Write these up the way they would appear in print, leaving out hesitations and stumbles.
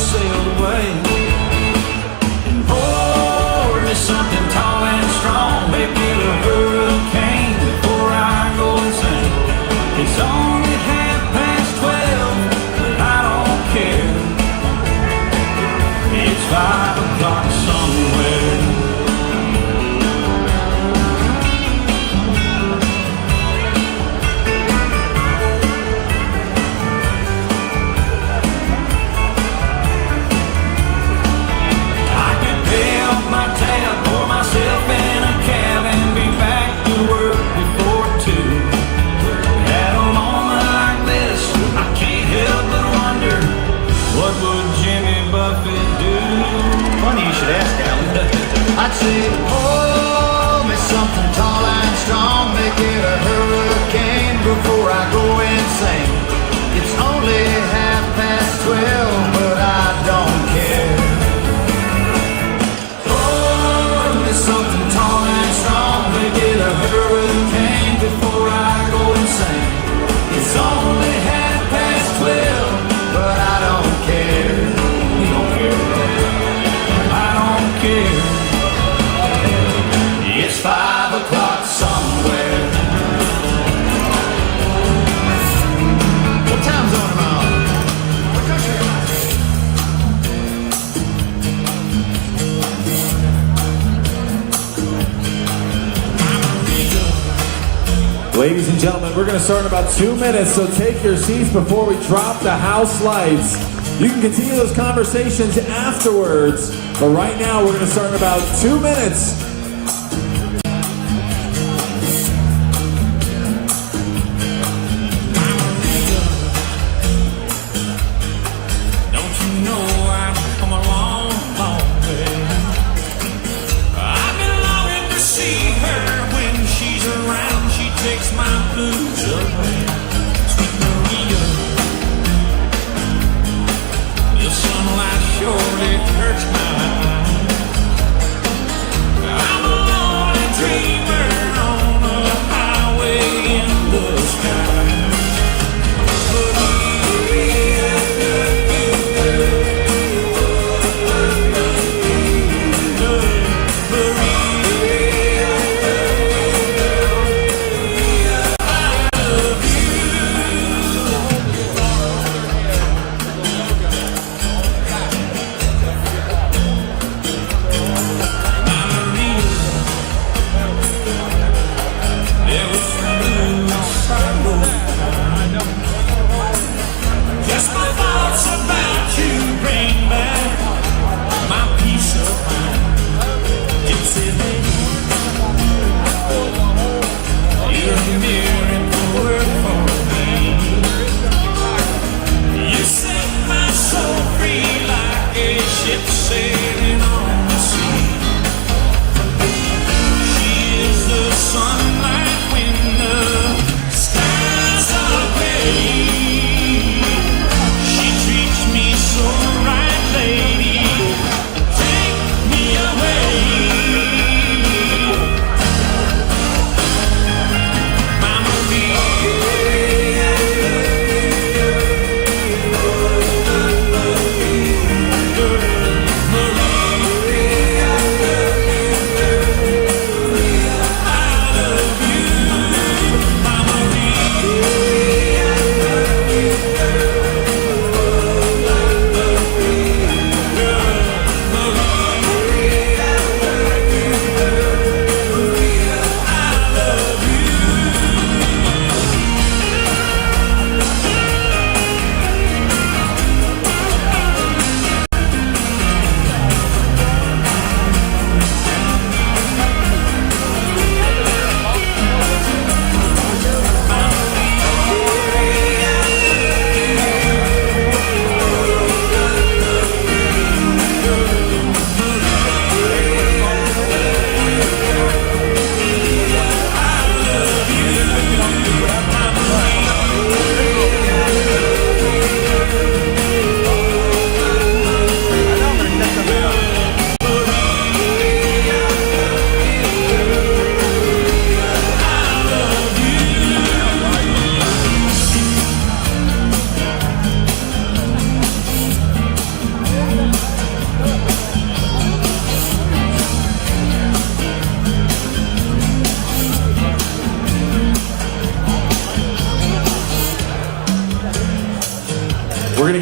sailed away. Pour me something tall and strong, make it a hurricane before I go insane. It's only 12:30, but I don't care. It's 5 o'clock somewhere. I'd say, pour me something tall and strong, make it a hurricane before I go insane. It's only 12:30, but I don't care. Pour me something tall and strong, make it a hurricane before I go insane. It's only 12:30, but I don't care. We don't care. I don't care. It's 5 o'clock somewhere. What time zone am I on? What country am I in? Ladies and gentlemen, we're going to start in about 2 minutes, so take your seats before we drop the house lights. You can continue those conversations afterwards, but right now we're going to start in about 2 minutes.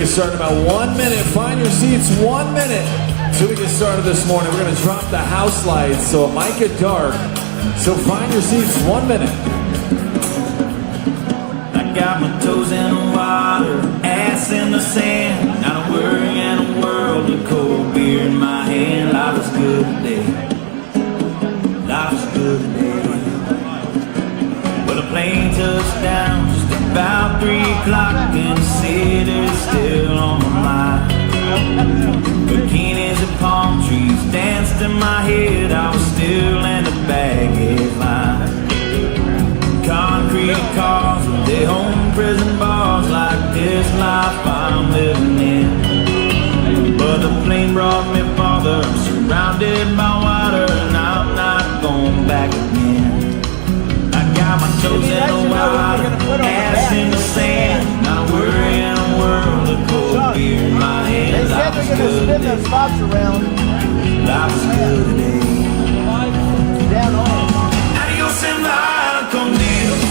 start in about 1 minute. Find your seats 1 minute till we get started this morning. We're going to drop the house lights, so it might get dark. So find your seats 1 minute. I got my toes in the water, ass in the sand. Not a worry in a world of cold beer in my hand. Life is good today. Life is good today. Well, the plane touched down just about 3 o'clock, and the city's still on my mind. Bikinis and palm trees danced in my head. I was still in the baggage line. Concrete cars with their home prison bars, like this life I'm living in. But the plane brought me farther. I'm surrounded by water, and I'm not going back again. I got my toes in the water, ass in the sand. Not a worry in a world of cold beer in my hand. Life is good today. Life is good today. Adios and bye, con Dios.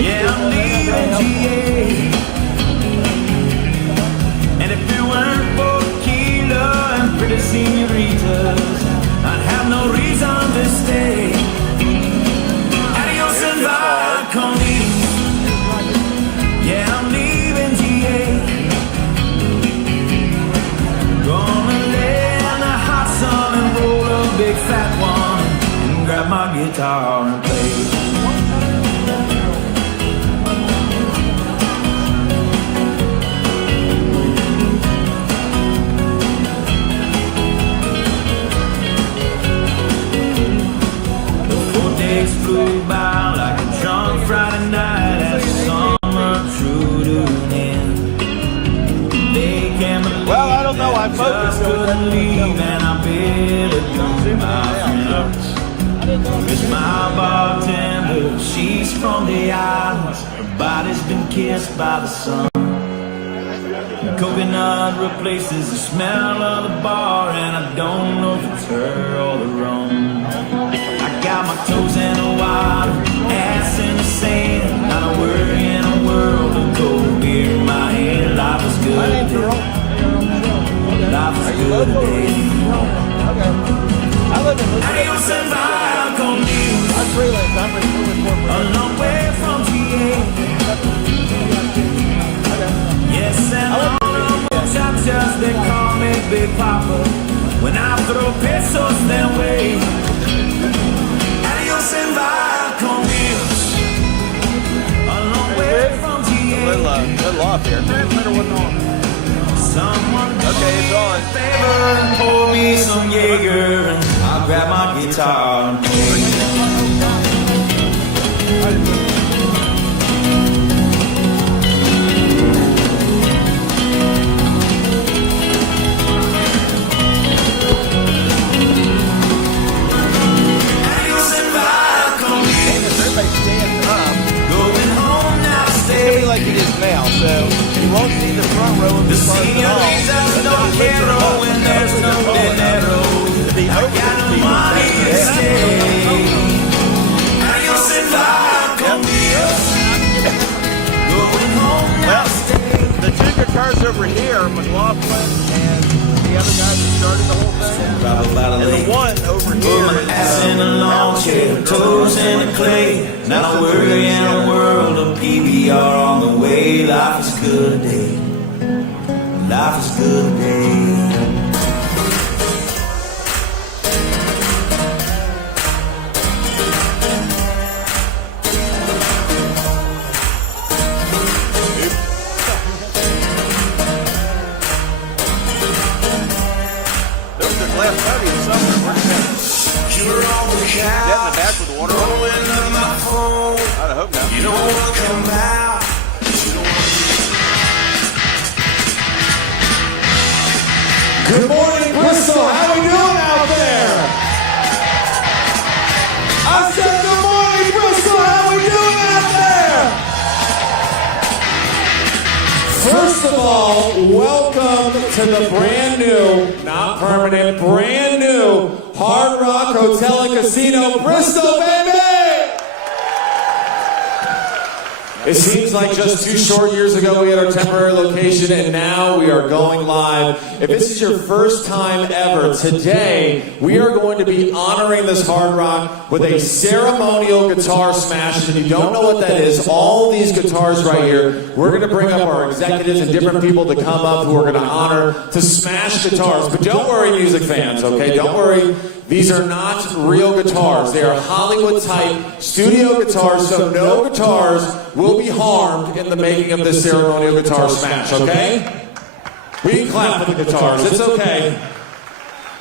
Yeah, I'm leaving GA. And if it weren't for tequila and pretty senoritas, I'd have no reason to stay. Adios and bye, con Dios. Yeah, I'm leaving GA. Gonna lay in the hot sun and roll a big fat one and grab my guitar and play. Flew by like a drunk Friday night as summer drew to an end. They can't believe well, I don't know. I just couldn't leave, and I barely knew my friends. It's my bartender, she's from the islands. Her body's been kissed by the sun. Coconut replaces the smell of the bar, and I don't know if it's her or the rum. Got my toes in the water, ass in the sand. Not a worry in a world of cold beer in my hand. Life is good today. Life is good today. Adios and bye, con Dios. A long way from GA. Yes, and all the muchachas, they call me Big Papa. When I throw pesos their way. And by con Dios, a long way from GA. Little off here. Transmitter wasn't on. Someone okay, it's on. Favor and pour me some Jaeger, and I'll grab my guitar and play. Like it is now, so you won't see the front row of the cars at all. Don't care when there's no dinero. I got no money to stay. Adios and bye, con Dios. Going home now, stay. The two guitars over here, McGlothlin and the other guys that started the whole thing. And the one over here is ass in a long chair, toes in the clay. Not a worry in a world of PBR on the way. Life is good today. Life is good today. Get in the back with the water on. I hope not. You don't want to come out. Good morning, Bristol. How we doing out there? I said good morning, Bristol. How we doing out there? First of all, welcome to the brand new, not permanent, brand new Hard Rock Hotel Casino Bristol, baby! It seems like just 2 short years ago we had our temporary location, and now we are going live. If this is your first time ever, today we are going to be honoring this Hard Rock with a ceremonial guitar smash. And if you don't know what that is, all these guitars right here, we're going to bring up our executives and different people to come up who are going to honor to smash guitars. But don't worry, music fans, okay? Don't worry. These are not real guitars. They are Hollywood-type studio guitars, so no guitars will be harmed in the making of this ceremonial guitar smash, okay? We can clap for the guitars. It's okay.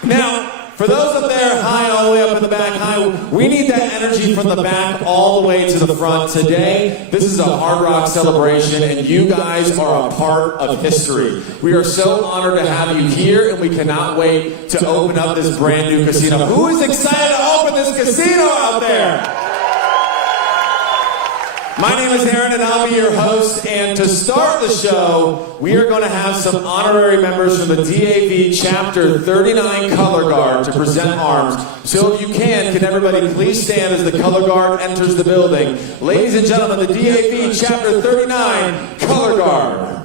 Now, for those up there, high, all the way up in the back, high, we need that energy from the back all the way to the front. Today, this is a Hard Rock celebration, and you guys are a part of history. We are so honored to have you here, and we cannot wait to open up this brand new casino. Who is excited to open this casino out there? My name is Aaron, and I'll be your host. And to start the show, we are going to have some honorary members from the DAV Chapter 39 Color Guard to present arms. So if you can everybody please stand as the Color Guard enters the building. Ladies and gentlemen, the DAV Chapter 39 Color Guard.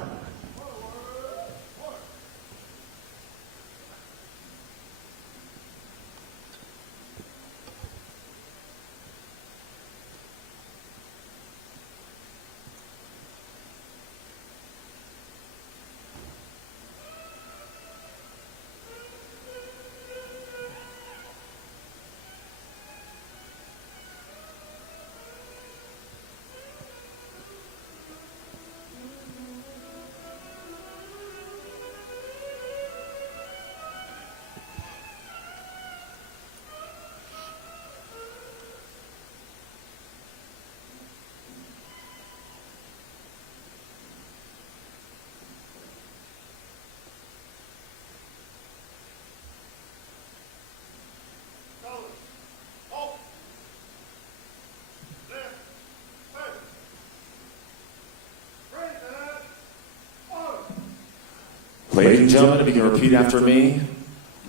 Ladies and gentlemen, if you can repeat after me,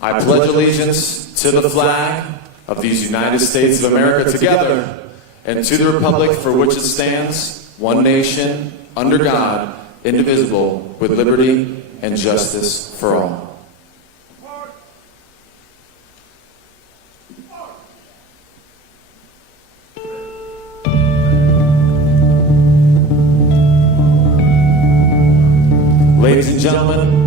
I pledge allegiance to the flag of these United States of America together, and to the republic for which it stands, one nation, under God, indivisible, with liberty and justice for all. Ladies and gentlemen,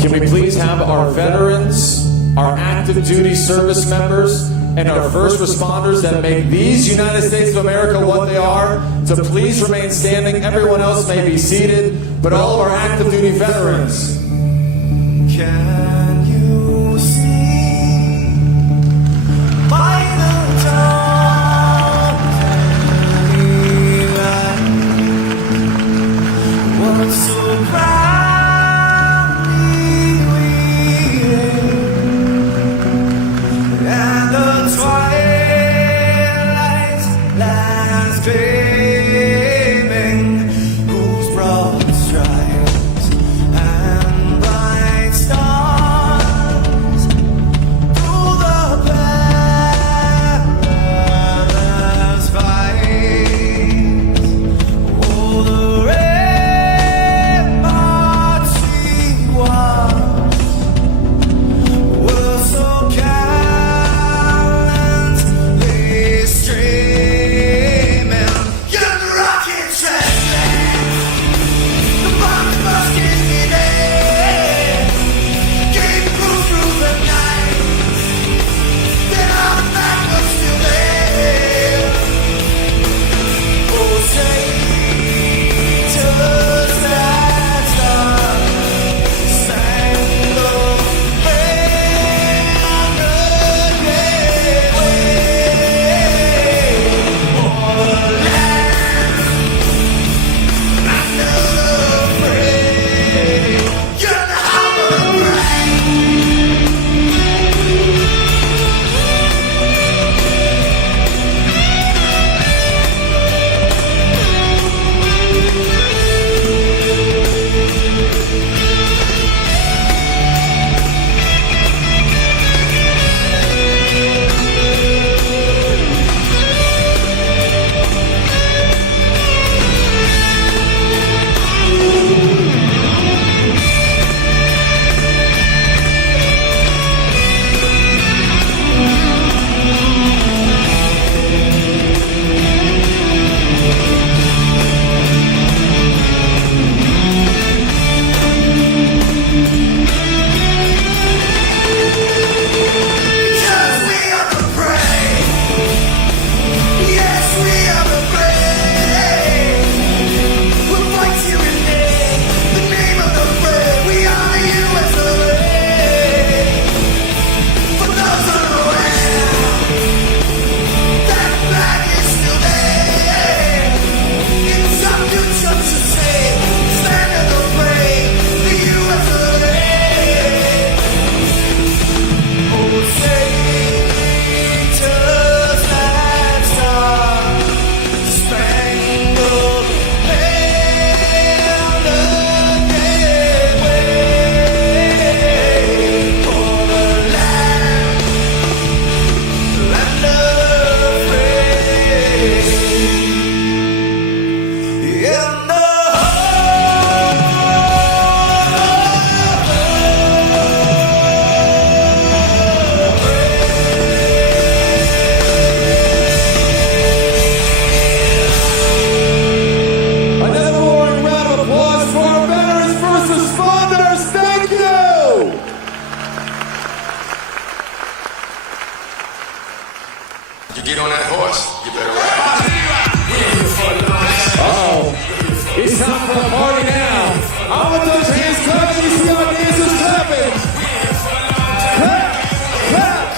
can we please have our veterans, our active duty service members, and our first responders that make these United States of America what they are to please remain standing? Everyone else may be seated, but all of our active duty veterans. Can you see by the dawn's early light what so proudly we hailed, and the twilight's last gleaming, whose broad stripes and bright stars through the perilous fight, oh, the ramparts we watched were so gallantly streaming. Young rocket trembling, the bombs bursting in air, gave proof through the night that our back was still there. Oh, traitors that star-spangled banner gave way. For the land I'm not afraid. You're the humble brave. for the party now. I want those hands clapping. You see our dancers clapping. Clap, clap.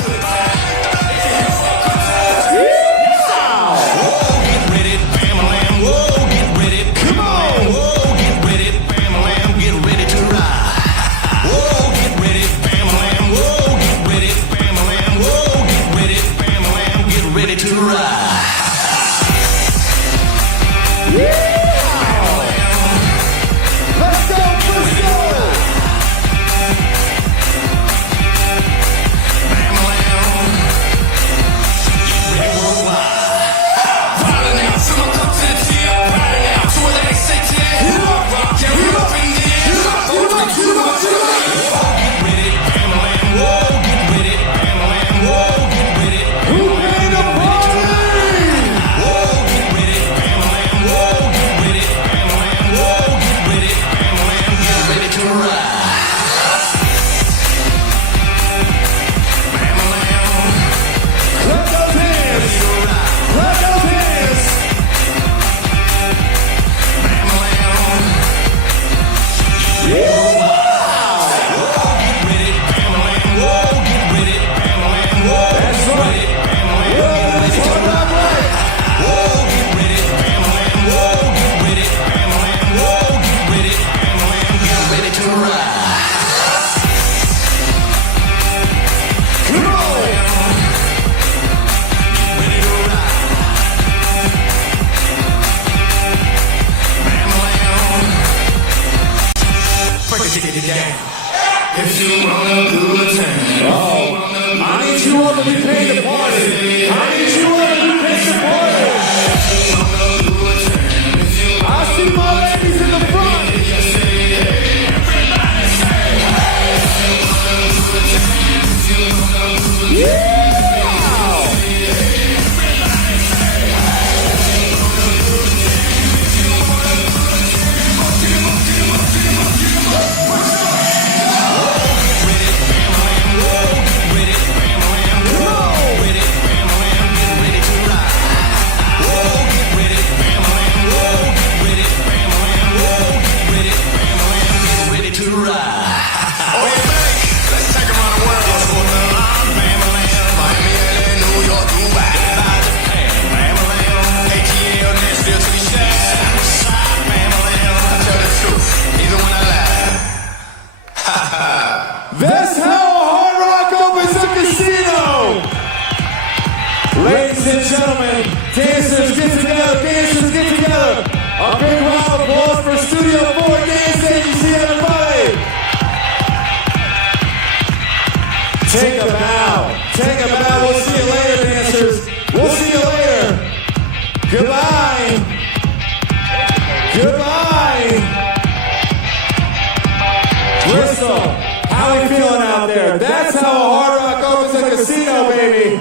If you wanna do a thing, Oh, I need you all to be paid to party. I need you all to be paid to party. I see my ladies in the front. Yeah! That's how Hard Rock opens a casino! Ladies and gentlemen, dancers get together, dancers get together. A big round of applause for Studio 4 Dance Agency, everybody! Take a bow, take a bow. We'll see you later, dancers. We'll see you later. Goodbye. Goodbye. Bristol, how are you feeling out there? That's how Hard Rock opens a casino, baby.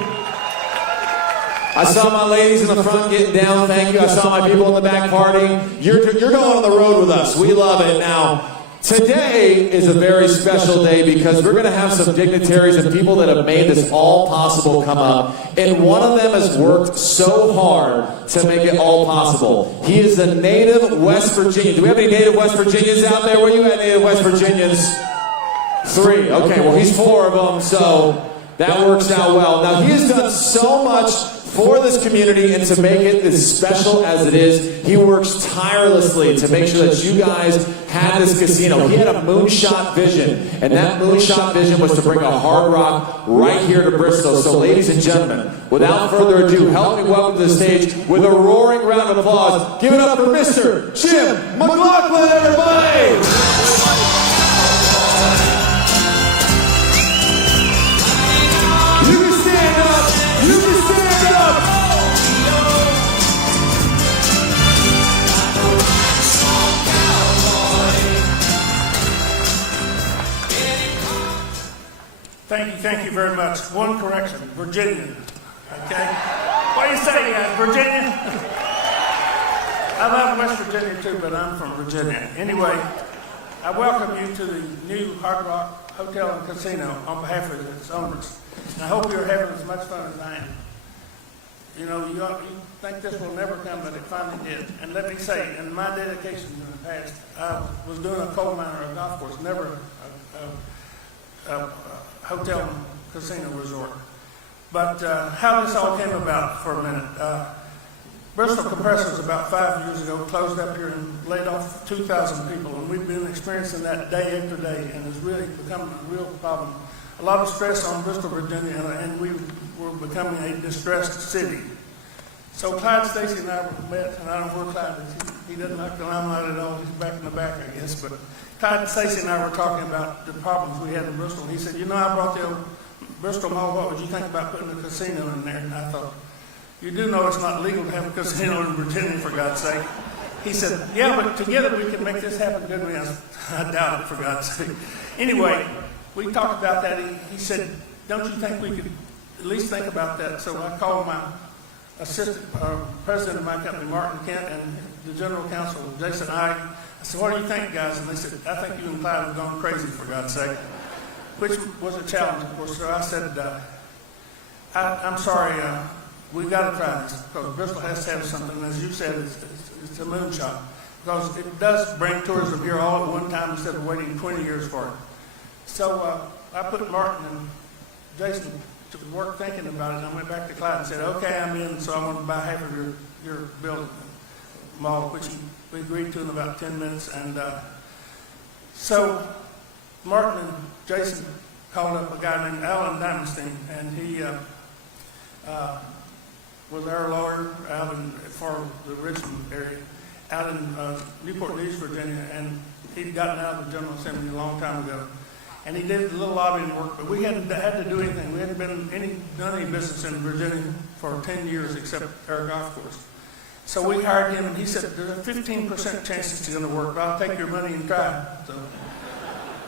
I saw my ladies in the front getting down, thank you. I saw my people in the back partying. You're going on the road with us. We love it. Now, today is a very special day because we're going to have some dignitaries and people that have made this all possible come up. And one of them has worked so hard to make it all possible. He is a native West Virginian. Do we have any native West Virginians out there? Where you at, native West Virginians? 3. Okay, well, he's 4 of them, so that works out well. Now, he has done so much for this community and to make it as special as it is. He works tirelessly to make sure that you guys had this casino. He had a moonshot vision, and that moonshot vision was to bring a Hard Rock right here to Bristol. So ladies and gentlemen, without further ado, help me welcome to the stage with a roaring round of applause. Give it up for Mr. Jim McGlothlin, everybody! You can stand up! You can stand up! Thank you very much. One correction, Virginia. Okay? What do you say, guys? Virginia? I love West Virginia too, but I'm from Virginia. Anyway, I welcome you to the new Hard Rock Hotel and Casino on behalf of its owners. And I hope you're having as much fun as I am. you think this will never come, but it finally did. And let me say, in my dedication in the past, I was doing a coal mine or a golf course, never a hotel casino resort. But how this all came about for a minute. Bristol Compressors about 5 years ago closed up here and laid off 2,000 people, and we've been experiencing that day after day, and it's really become a real problem. A lot of stress on Bristol, Virginia, and we were becoming a distressed city. So Clyde, Stacy, and I met, and I don't know where Clyde is. He doesn't like the limelight at all. He's back in the back, I guess. But Clyde, Stacy, and I were talking about the problems we had in Bristol. He said, I brought the old Bristol Mall. What would you think about putting a casino in there? And I thought, you do know it's not legal to have a casino in Virginia, for God's sake. He said, yeah, but together we can make this happen, couldn't we? I said, I doubt it, for God's sake. Anyway, we talked about that. He said, don't you think we could at least think about that? So I called my president of my company, Martin Kent, and the general counsel, Jason I said, what do you think, guys? And they said, I think you and Clyde have gone crazy, for God's sake, which was a challenge, of course. So I said, I'm sorry, we've got to try this, because Bristol has to have something. As you said, it's a moonshot, because it does bring tourism here all at one time instead of waiting 20 years for it. So I put Martin and Jason to work thinking about it, and I went back to Clyde and said, okay, I'm in, so I'm going to buy half of your building, mall, which we agreed to in about 10 minutes. And so Martin and Jason called up a guy named Alan Diamonstein, and he was our lawyer out in for the Richmond area, out in Newport News, Virginia, and he'd gotten out of the General Assembly a long time ago. And he did a little lobbying work, but we hadn't had to do anything. We hadn't done any business in Virginia for 10 years except our golf course. So we hired him, and he said, there's a 15% chance it's going to work, but I'll take your money and try. So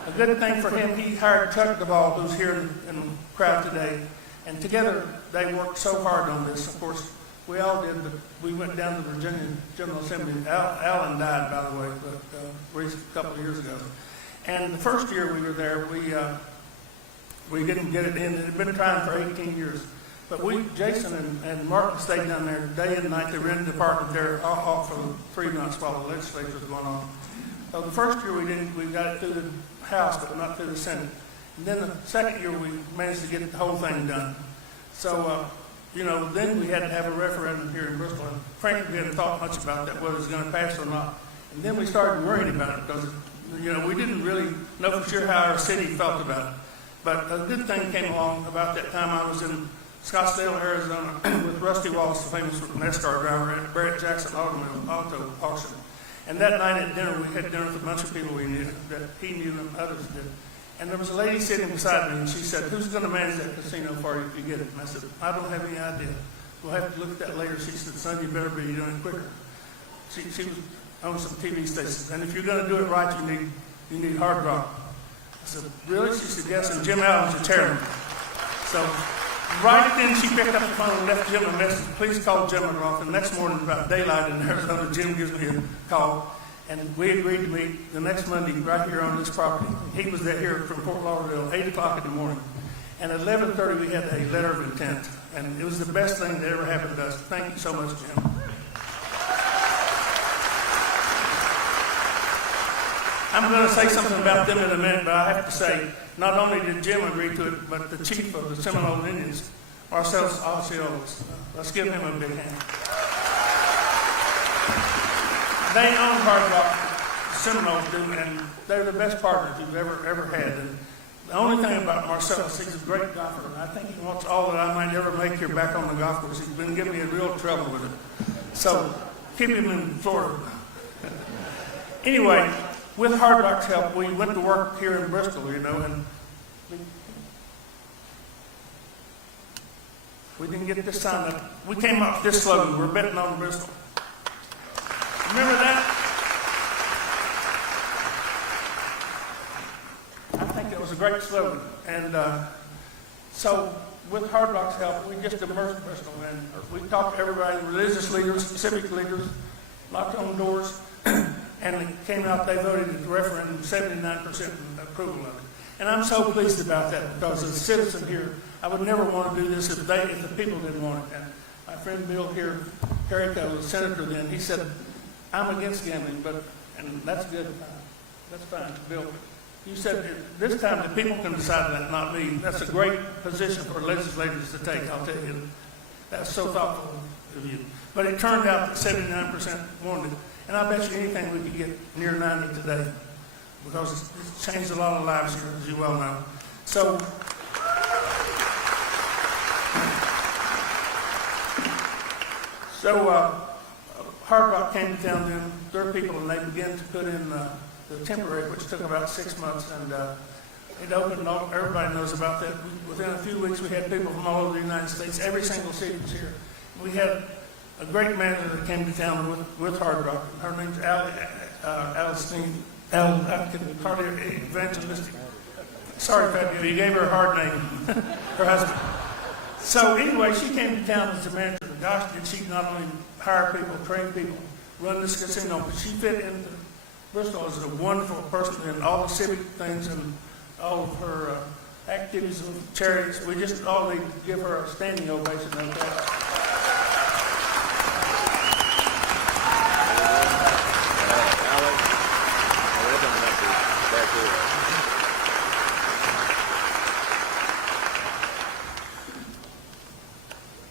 a good thing for him, he hired Chuck DeVaul, who's here in the crowd today, and together they worked so hard on this. Of course, we all did, but we went down to the Virginia General Assembly. Alan died, by the way, but a couple of years ago. And the first year we were there, we didn't get it in. It had been trying for 18 years. But Jason and Martin stayed down there day and night. They rented an apartment there all for 3 months while the legislature was going on. So the first year we got it through the House, but not through the Senate. And then the second year we managed to get the whole thing done. So, then we had to have a referendum here in Bristol. And frankly, we hadn't thought much about that, whether it was going to pass or not. And then we started worrying about it because we didn't really know for sure how our city felt about it. But a good thing came along about that time. I was in Scottsdale, Arizona, with Rusty Wallace, the famous NASCAR driver, at Barrett Jackson Auto Auction. And that night at dinner, we had dinner with a bunch of people we knew, that he knew and others did. And there was a lady sitting beside me, and she said, who's going to manage that casino for you if you get it? And I said, I don't have any idea. We'll have to look at that later. She said, son, you better be doing it quicker. She was on some TV stations. And if you're going to do it right, you need Hard Rock. I said, really? She said, yes, and Jim Allen's your chairman. So right then she picked up the phone and left Jim a message, please call Jim McGlothlin. The next morning, about daylight in Arizona, Jim gives me a call. And we agreed to meet the next Monday right here on this property. He was there here from Fort Lauderdale, 8 o'clock in the morning. And at 11:30, we had a letter of intent. And it was the best thing that ever happened to us. Thank you so much, Jim. I'm going to say something about them in a minute, but I have to say, not only did Jim agree to it, but the chief of the Seminole Indians, Osceola. Let's give him a big hand. They own Hard Rock, Seminoles do, and they're the best partners you've ever had. And the only thing about Marcellus, he's a great golfer, and I think he wants all that I might ever make here back on the golf course. He's been giving me a real trouble with it. So keep him in Florida. Anyway, with Hard Rock's help, we went to work here in Bristol, and we didn't get this signed up. We came up with this slogan, we're betting on Bristol. Remember that? I think it was a great slogan. And so with Hard Rock's help, we just immersed Bristol in. We talked to everybody, religious leaders, civic leaders, knocked on doors, and it came out, they voted at the referendum, 79% approval of it. And I'm so pleased about that because as a citizen here, I would never want to do this if the people didn't want it. And my friend Bill here, Perico, the senator then, he said, I'm against gambling, and that's good. That's fine, Bill. You said this time the people can decide that, not me. That's a great position for legislators to take, I'll tell you. That's so thoughtful of you. But it turned out that 79% wanted it. And I bet you anything we could get near 90 today, because it's changed a lot of lives here, as you well know. So, Hard Rock came to town then, their people, and they began to put in the temporary, which took about 6 months, and it opened. Everybody knows about that. Within a few weeks, we had people from all over the United States. Every single city was here. We had a great manager that came to town with Hard Rock. Her name's Evangelista. Sorry, Fabio, you gave her a hard name. Her husband. So anyway, she came to town as a manager. Gosh, did she not only hire people, train people, run this casino, but she fit into Bristol as a wonderful person in all the civic things and all of her activities and charities. We just all need to give her a standing ovation on that.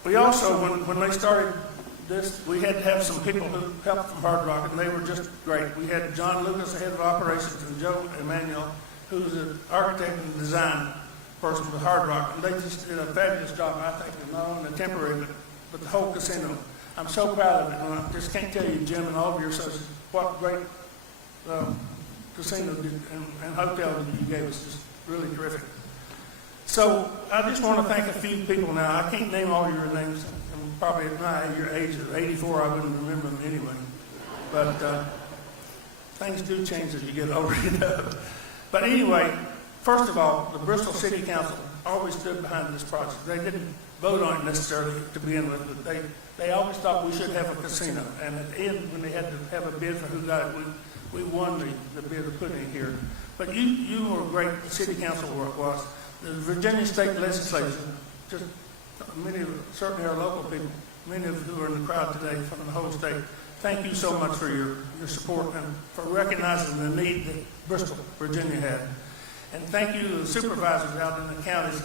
We also, when they started this, we had to have some people who helped from Hard Rock, and they were just great. We had John Lucas, the head of operations, and Joe Emanuel, who's an architect and design person with Hard Rock, and they just did a fabulous job, I think, not only the temporary, but the whole casino. I'm so proud of it, and I just can't tell you, Jim, and all of your associates, what great casino and hotel that you gave us. Just really terrific. So I just want to thank a few people now. I can't name all your names. And probably at your age of 84, I wouldn't remember them anyway. But things do change as you get older, you know. But anyway, first of all, the Bristol City Council always stood behind this project. They didn't vote on it necessarily to begin with, but they always thought we should have a casino. And at the end, when they had to have a bid for who got it, we won the bid of putting it here. But you were great. The City Council work was. The Virginia State Legislature, just many, certainly our local people, many of who are in the crowd today from the whole state, thank you so much for your support and for recognizing the need that Bristol, Virginia had. And thank you to the supervisors out in the counties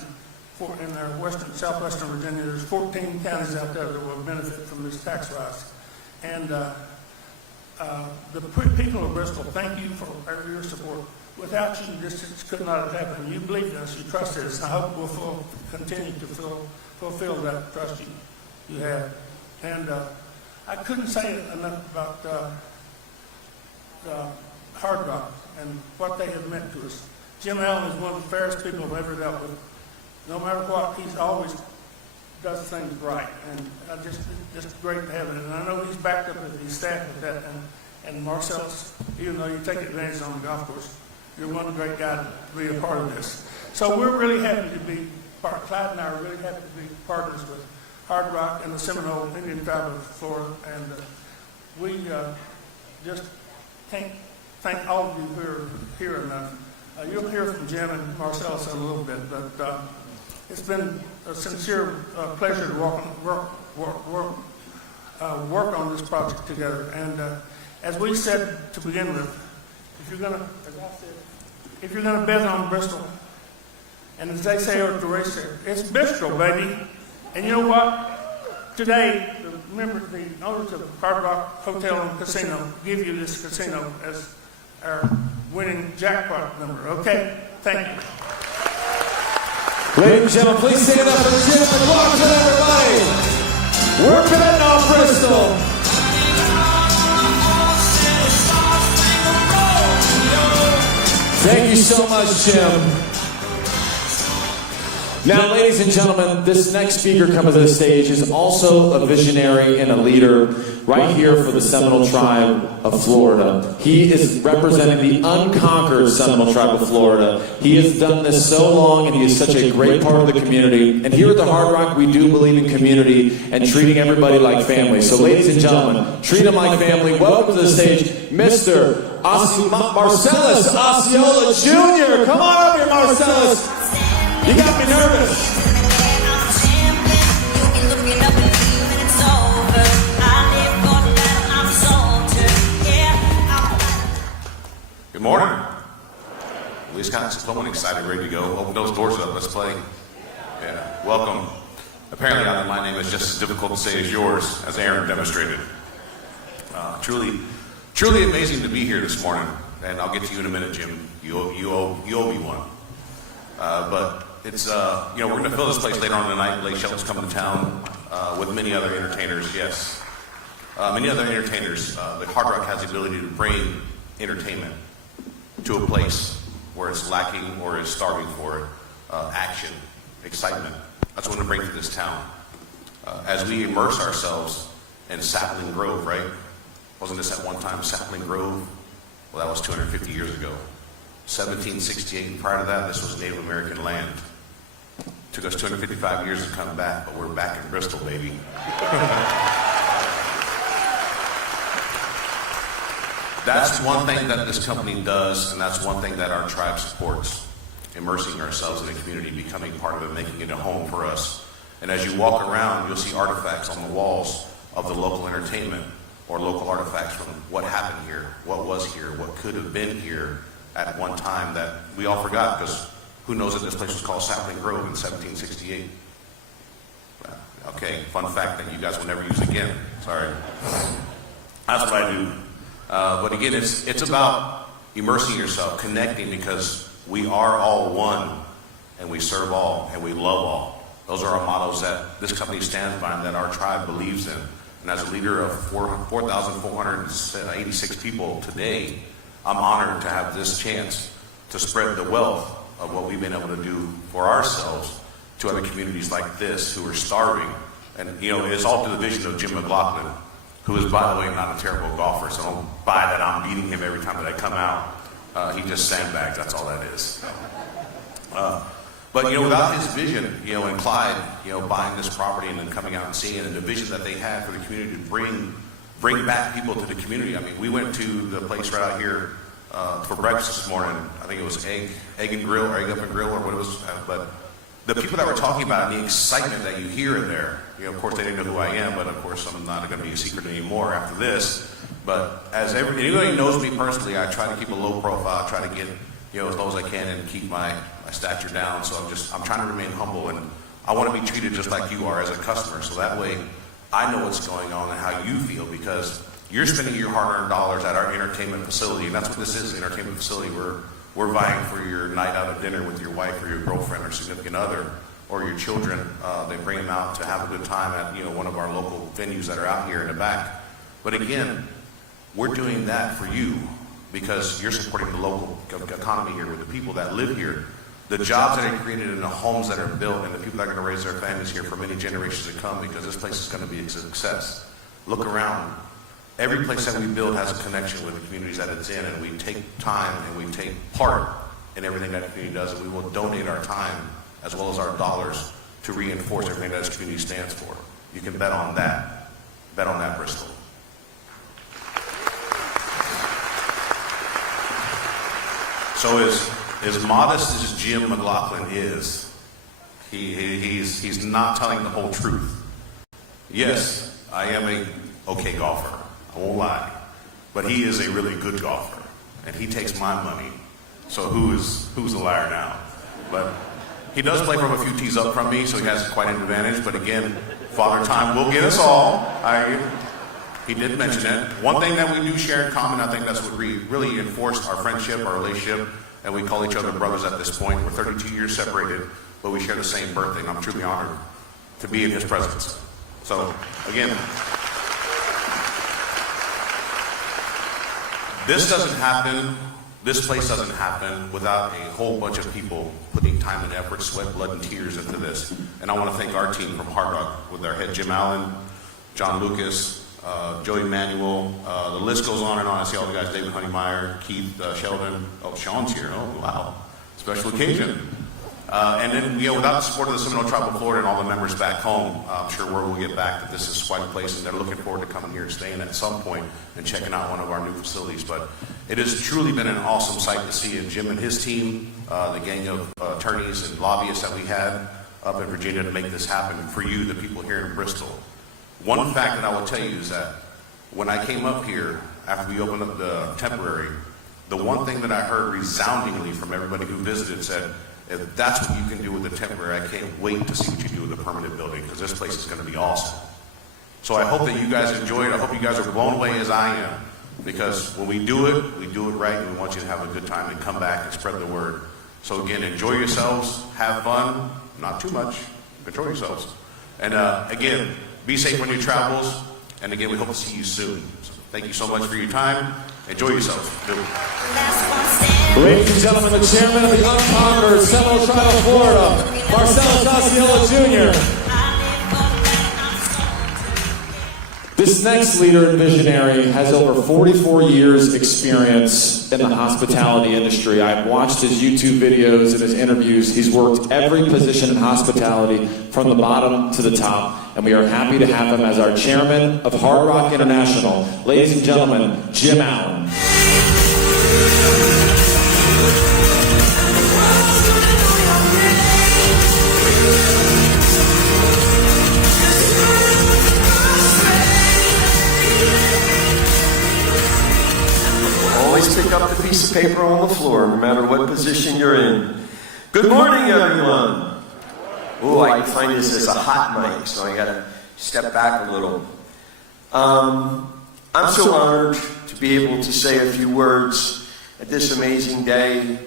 in our southwestern Virginia. There's 14 counties out there that will benefit from this tax rise. And the people of Bristol, thank you for your support. Without you, this could not have happened. You believed in us, you trusted us. I hope we'll continue to fulfill that trust you have. And I couldn't say enough about Hard Rock and what they have meant to us. Jim Allen is one of the fairest people I've ever dealt with. No matter what, he's always does things right. And just great to have it. And I know he's backed up with his staff with that. And Marcellus, even though you take advantage on the golf course, you're one great guy to be a part of this. So we're really happy to be Clyde and I are really happy to be partners with Hard Rock and the Seminole Indian Tribe of Florida. And we just can't thank all of you who are here enough. You'll hear from Jim and Marcellus in a little bit, but it's been a sincere pleasure to work on this project together. And as we said to begin with, if you're going to bet on Bristol, and as they say over the race there, it's Bristol, baby. And you know what? Today, the owners of Hard Rock Hotel and Casino give you this casino as our winning jackpot number. Okay? Thank you. Ladies and gentlemen, please stand up for Jim McGlothlin, everybody. We're betting on Bristol. Thank you so much, Jim. Now, ladies and gentlemen, this next speaker coming to the stage is also a visionary and a leader right here for the Seminole Tribe of Florida. He is representing the unconquered Seminole Tribe of Florida. He has done this so long, and he is such a great part of the community. And here at the Hard Rock, we do believe in community and treating everybody like family. So, ladies and gentlemen, treat them like family. Welcome to the stage, Mr. Marcellus Osceola Jr. Come on up here, Marcellus. You got me nervous. morning. We just got someone excited, ready to go. Open those doors up. Let's play. Yeah. Welcome. Apparently, my name is just as difficult to say as yours, as Aaron demonstrated. Truly amazing to be here this morning. And I'll get to you in a minute, Jim. You owe me one. But it's we're going to fill this place later on tonight. Blake Shelton's coming to town with many other entertainers. Yes, many other entertainers. The Hard Rock has the ability to bring entertainment to a place where it's lacking or is starving for action, excitement. That's what we bring to this town. As we immerse ourselves in Sapling Grove, right? Wasn't this at one time Sapling Grove? Well, that was 250 years ago. 1768, and prior to that, this was Native American land. Took us 255 years to come back, but we're back in Bristol, baby. That's one thing that this company does, and that's one thing that our tribe supports. Immersing ourselves in the community, becoming part of it, making it a home for us. And as you walk around, you'll see artifacts on the walls of the local entertainment, or local artifacts from what happened here, what was here, what could have been here at one time that we all forgot, because who knows that this place was called Sapling Grove in 1768? Okay, fun fact that you guys will never use again. Sorry. That's what I do. But again, it's about immersing yourself, connecting, because we are all one, and we serve all, and we love all. Those are our mottos that this company stands by and that our tribe believes in. And as a leader of 4,486 people today, I'm honored to have this chance to spread the wealth of what we've been able to do for ourselves to other communities like this who are starving. And, it's all to the vision of Jim McGlothlin, who is, by the way, not a terrible golfer, so don't buy that I'm beating him every time that I come out. He just sandbags, that's all that is. But without his vision, and Clyde, buying this property and then coming out and seeing it, and the vision that they had for the community to bring back people to the community. I mean, we went to the place right out here for breakfast this morning. I think it was egg and grill, or egg up and grill, or what it was. But the people that were talking about it, the excitement that you hear in there. Of course, they didn't know who I am, but of course, I'm not going to be a secret anymore after this. But as anybody who knows me personally, I try to keep a low profile. I try to get as low as I can and keep my stature down. So I'm trying to remain humble, and I want to be treated just like you are as a customer. So that way, I know what's going on and how you feel, because you're spending your hard-earned dollars at our entertainment facility, and that's what this is, an entertainment facility. We're vying for your night out of dinner with your wife or your girlfriend or significant other or your children. They bring them out to have a good time at one of our local venues that are out here in the back. But again, we're doing that for you because you're supporting the local economy here with the people that live here, the jobs that are created in the homes that are built, and the people that are going to raise their families here for many generations to come, because this place is going to be a success. Look around. Every place that we build has a connection with the communities that it's in, and we take time and we take part in everything that the community does, and we will donate our time as well as our dollars to reinforce everything that this community stands for. You can bet on that. Bet on that, Bristol. So as modest as Jim McGlothlin is, he's not telling the whole truth. Yes, I am a okay golfer. I won't lie. But he is a really good golfer, and he takes my money. So who's a liar now? But he does play from a few tees up from me, so he has quite an advantage. But again, Father Time will get us all. He did mention it. One thing that we do share in common, I think that's what really enforced our friendship, our relationship, and we call each other brothers at this point. We're 32 years separated, but we share the same birthday, and I'm truly honored to be in his presence. So, again, this place doesn't happen without a whole bunch of people putting time and effort, sweat, blood, and tears into this. And I want to thank our team from Hard Rock with our head Jim Allen, John Lucas, Joey Manuel, the list goes on and on. I see all the guys, David Honeymeyer, Keith Sheldon. Oh, Sean's here. Oh, wow. Special occasion. And then, without the support of the Seminole Tribe of Florida and all the members back home, I'm sure word will get back that this is quite a place, and they're looking forward to coming here and staying at some point and checking out one of our new facilities. But it has truly been an awesome sight to see Jim and his team, the gang of attorneys and lobbyists that we had up in Virginia to make this happen for you, the people here in Bristol. One fact that I will tell you is that when I came up here, after we opened up the temporary, the one thing that I heard resoundingly from everybody who visited said, if that's what you can do with the temporary, I can't wait to see what you do with the permanent building, because this place is going to be awesome. So I hope that you guys enjoy it. I hope you guys are blown away as I am, because when we do it right, and we want you to have a good time and come back and spread the word. So again, enjoy yourselves, have fun, not too much, control yourselves. And again, be safe on your travels, and again, we hope to see you soon. So thank you so much for your time. Enjoy yourselves. Ladies and gentlemen, the chairman of the unconquered Seminole Tribe of Florida, Osceola Jr. This next leader and visionary has over 44 years experience in the hospitality industry. I've watched his YouTube videos and his interviews. He's worked every position in hospitality from the bottom to the top, and we are happy to have him as our chairman of Hard Rock International. Ladies and gentlemen, Jim Allen. Always pick up the piece of paper on the floor, no matter what position you're in. Good morning, everyone. Oh, I find this as a hot mic, so I gotta step back a little. I'm so honored to be able to say a few words at this amazing day,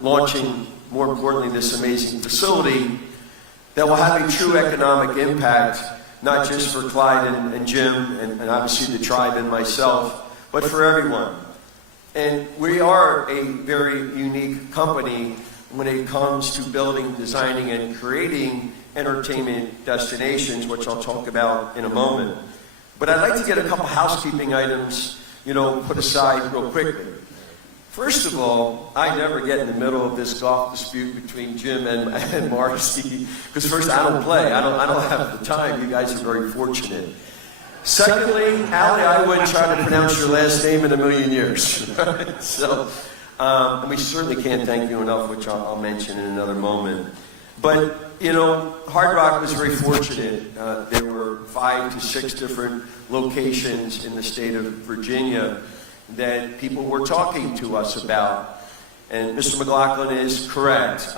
launching, more importantly, this amazing facility that will have a true economic impact, not just for Clyde and Jim, and obviously the tribe and myself, but for everyone. And we are a very unique company when it comes to building, designing, and creating entertainment destinations, which I'll talk about in a moment. But I'd like to get a couple housekeeping items, put aside real quickly. First of all, I never get in the middle of this golf dispute between Jim and Marcy, because first, I don't play. I don't have the time. You guys are very fortunate. Secondly, Allie, I wouldn't try to pronounce your last name in a million years. So, we certainly can't thank you enough, which I'll mention in another moment. But, Hard Rock was very fortunate. There were 5 to 6 different locations in the state of Virginia that people were talking to us about. And Mr. McGlothlin is correct.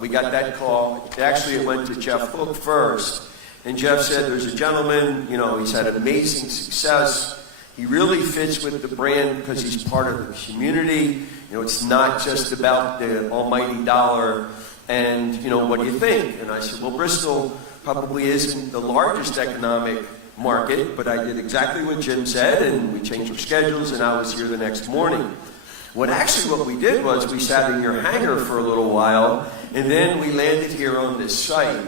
We got that call. Actually, it went to Jeff Hook first. And Jeff said, there's a gentleman, he's had amazing success. He really fits with the brand because he's part of the community. It's not just about the almighty dollar. And, what do you think? And I said, well, Bristol probably isn't the largest economic market, but I did exactly what Jim said, and we changed our schedules, and I was here the next morning. What we did was we sat in your hangar for a little while, and then we landed here on this site.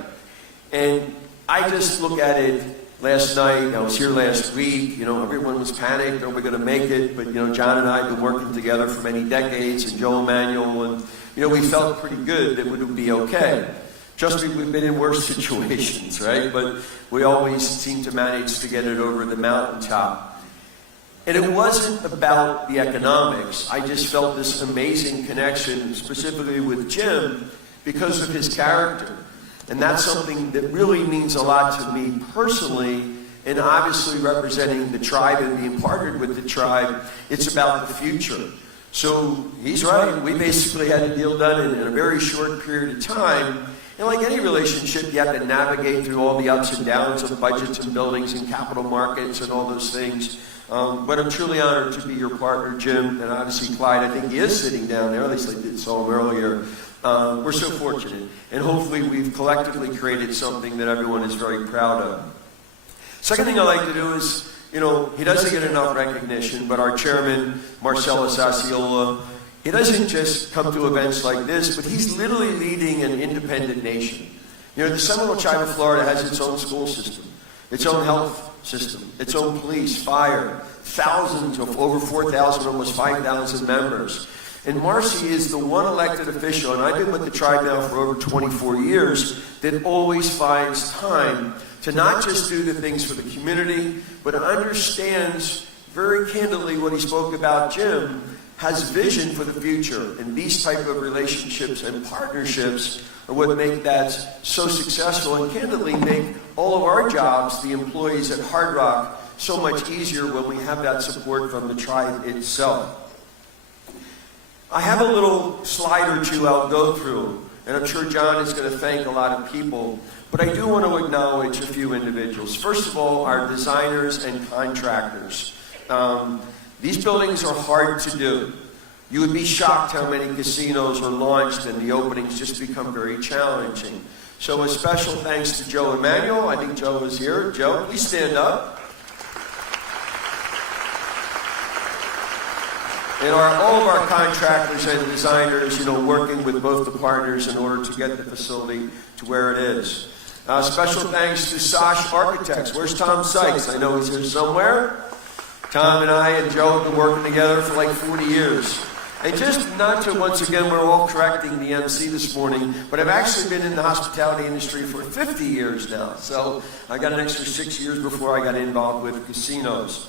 And I just look at it last night. I was here last week. Everyone was panicked. Are we going to make it? But, John and I have been working together for many decades, and Joe Emanuel, and, we felt pretty good that it would be okay. Trust me, we've been in worse situations, right? But we always seem to manage to get it over the mountaintop. And it wasn't about the economics. I just felt this amazing connection, specifically with Jim, because of his character. And that's something that really means a lot to me personally, and obviously representing the tribe and being partnered with the tribe, it's about the future. So he's right. We basically had a deal done in a very short period of time. And like any relationship, you have to navigate through all the ups and downs of budgets and buildings and capital markets and all those things. But I'm truly honored to be your partner, Jim, and obviously Clyde. I think he is sitting down there, at least I saw him earlier. We're so fortunate, and hopefully we've collectively created something that everyone is very proud of. Second thing I like to do is, he doesn't get enough recognition, but our chairman, Marcellus Osceola, he doesn't just come to events like this, but he's literally leading an independent nation. The Seminole Tribe of Florida has its own school system, its own health system, its own police, fire, thousands of over 4,000, almost 5,000 members. And Marcy is the one elected official, and I've been with the tribe now for over 24 years, that always finds time to not just do the things for the community, but understands very candidly what he spoke about, Jim, has vision for the future. And these type of relationships and partnerships are what make that so successful and candidly make all of our jobs, the employees at Hard Rock, so much easier when we have that support from the tribe itself. I have a little slide or two I'll go through, and I'm sure John is going to thank a lot of people, but I do want to acknowledge a few individuals. First of all, our designers and contractors. These buildings are hard to do. You would be shocked how many casinos are launched and the openings just become very challenging. So a special thanks to Joe Emanuel. I think Joe is here. Joe, please stand up. And all of our contractors and designers, working with both the partners in order to get the facility to where it is. Special thanks to Sosh Architects. Where's Tom Sykes? I know he's here somewhere. Tom and I and Joe have been working together for like 40 years. And just not to, once again, we're all correcting the MC this morning, but I've actually been in the hospitality industry for 50 years now. So I got an extra 6 years before I got involved with casinos.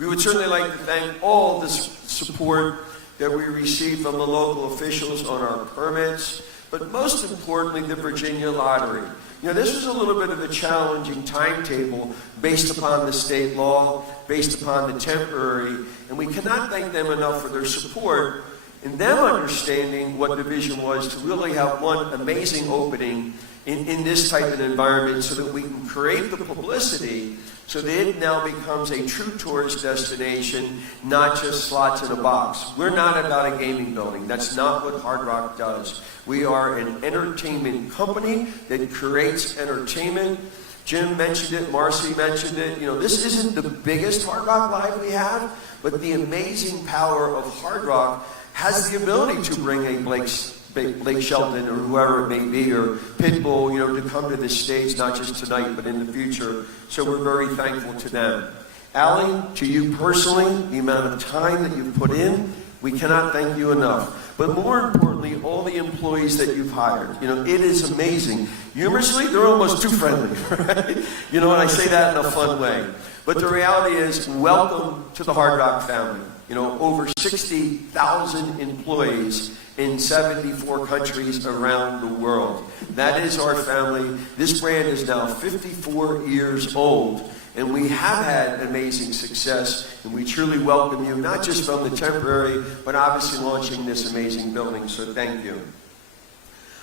We would certainly like to thank all the support that we received from the local officials on our permits, but most importantly, the Virginia Lottery. This was a little bit of a challenging timetable based upon the state law, based upon the temporary, and we cannot thank them enough for their support and them understanding what the vision was to really have one amazing opening in this type of environment so that we can create the publicity so that it now becomes a true tourist destination, not just slots in a box. We're not about a gaming building. That's not what Hard Rock does. We are an entertainment company that creates entertainment. Jim mentioned it, Marcy mentioned it. This isn't the biggest Hard Rock Live we have, but the amazing power of Hard Rock has the ability to bring a Blake Shelton or whoever it may be, or Pitbull, to come to this stage, not just tonight, but in the future. So we're very thankful to them. Allie, to you personally, the amount of time that you've put in, we cannot thank you enough. But more importantly, all the employees that you've hired. It is amazing. Humorously, they're almost too friendly, right? And I say that in a fun way. But the reality is, welcome to the Hard Rock family. Over 60,000 employees in 74 countries around the world. That is our family. This brand is now 54 years old, and we have had amazing success, and we truly welcome you, not just from the temporary, but obviously launching this amazing building, so thank you.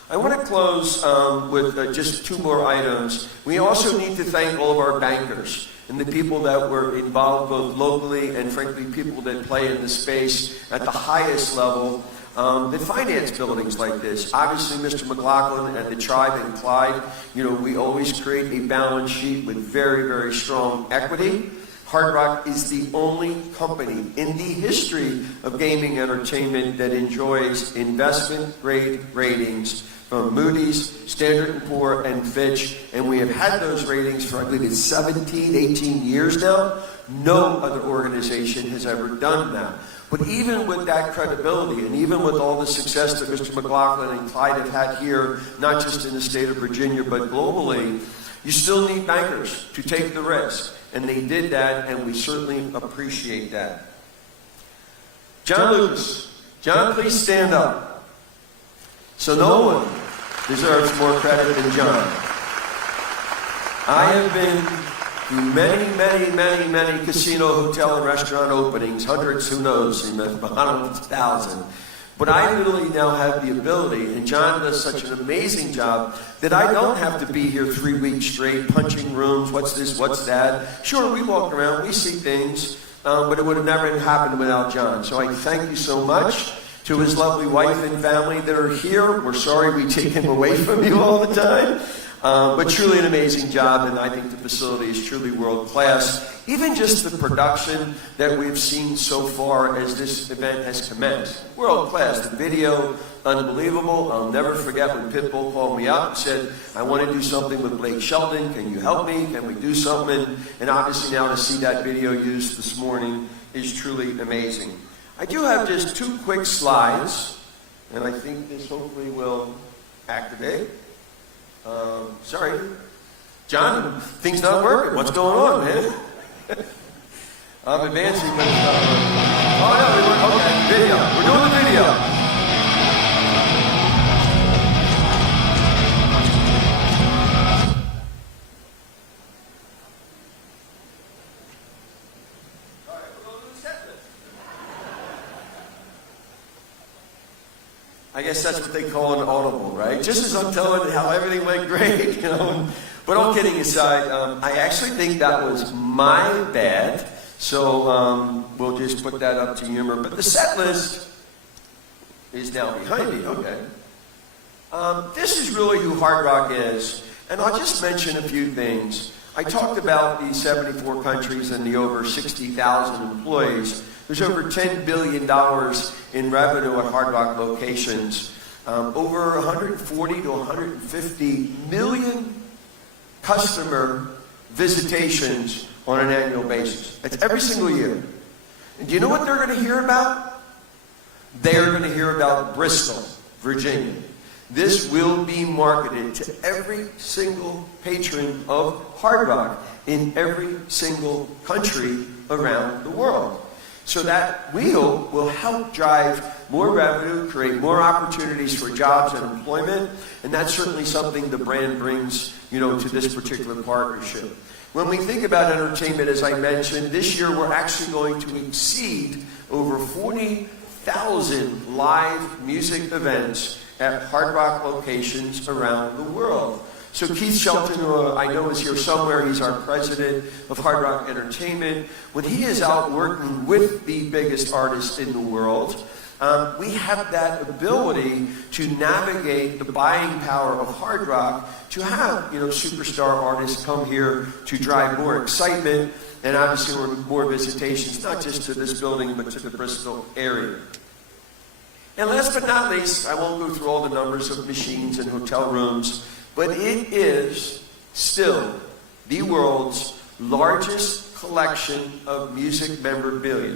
I want to close with just two more items. We also need to thank all of our bankers and the people that were involved both locally and frankly people that play in the space at the highest level that finance buildings like this. Obviously, Mr. McGlothlin and the tribe and Clyde, we always create a balance sheet with very, very strong equity. Hard Rock is the only company in the history of gaming entertainment that enjoys investment-grade ratings from Moody's, Standard & Poor's, and Fitch, and we have had those ratings for, I believe it's 17, 18 years now. No other organization has ever done that. But even with that credibility, and even with all the success that Mr. McGlothlin and Clyde have had here, not just in the state of Virginia, but globally, you still need bankers to take the risk. And they did that, and we certainly appreciate that. John Lucas. John, please stand up. So no one deserves more credit than John. I have been through many casino, hotel, and restaurant openings, hundreds, who knows, I don't know, 1,000. But I literally now have the ability, and John does such an amazing job, that I don't have to be here 3 weeks straight, punching rooms, what's this, what's that. Sure, we walk around, we see things, but it would have never happened without John. So I thank you so much. To his lovely wife and family that are here, we're sorry we take him away from you all the time. But truly an amazing job, and I think the facility is truly world-class. Even just the production that we've seen so far as this event has commenced. World-class. The video, unbelievable. I'll never forget when Pitbull called me up and said, I want to do something with Blake Shelton. Can you help me? Can we do something? And obviously now to see that video used this morning is truly amazing. I do have just two quick slides, and I think this hopefully will activate. Sorry. John, things not working. What's going on, man? I'm advancing, but it's not working. Oh, no, okay, video. We're doing the video. guess that's what they call an audible, right? Just as I'm telling how everything went great, you know. But all kidding aside, I actually think that was my bad. So we'll just put that up to humor. But the set list is now behind me, okay. This is really who Hard Rock is. And I'll just mention a few things. I talked about the 74 countries and the over 60,000 employees. There's over $10 billion in revenue at Hard Rock locations. Over 140 to 150 million customer visitations on an annual basis. That's every single year. And do you know what they're going to hear about? They're going to hear about Bristol, Virginia. This will be marketed to every single patron of Hard Rock in every single country around the world. So that wheel will help drive more revenue, create more opportunities for jobs and employment, and that's certainly something the brand brings, you know, to this particular partnership. When we think about entertainment, as I mentioned, this year we're actually going to exceed over 40,000 live music events at Hard Rock locations around the world. So Keith Shelton, who I know is here somewhere, he's our president of Hard Rock Entertainment. When he is out working with the biggest artists in the world, we have that ability to navigate the buying power of Hard Rock to have, you know, superstar artists come here to drive more excitement and obviously more visitations, not just to this building, but to the Bristol area. And last but not least, I won't go through all the numbers of machines and hotel rooms, but it is still the world's largest collection of music memorabilia.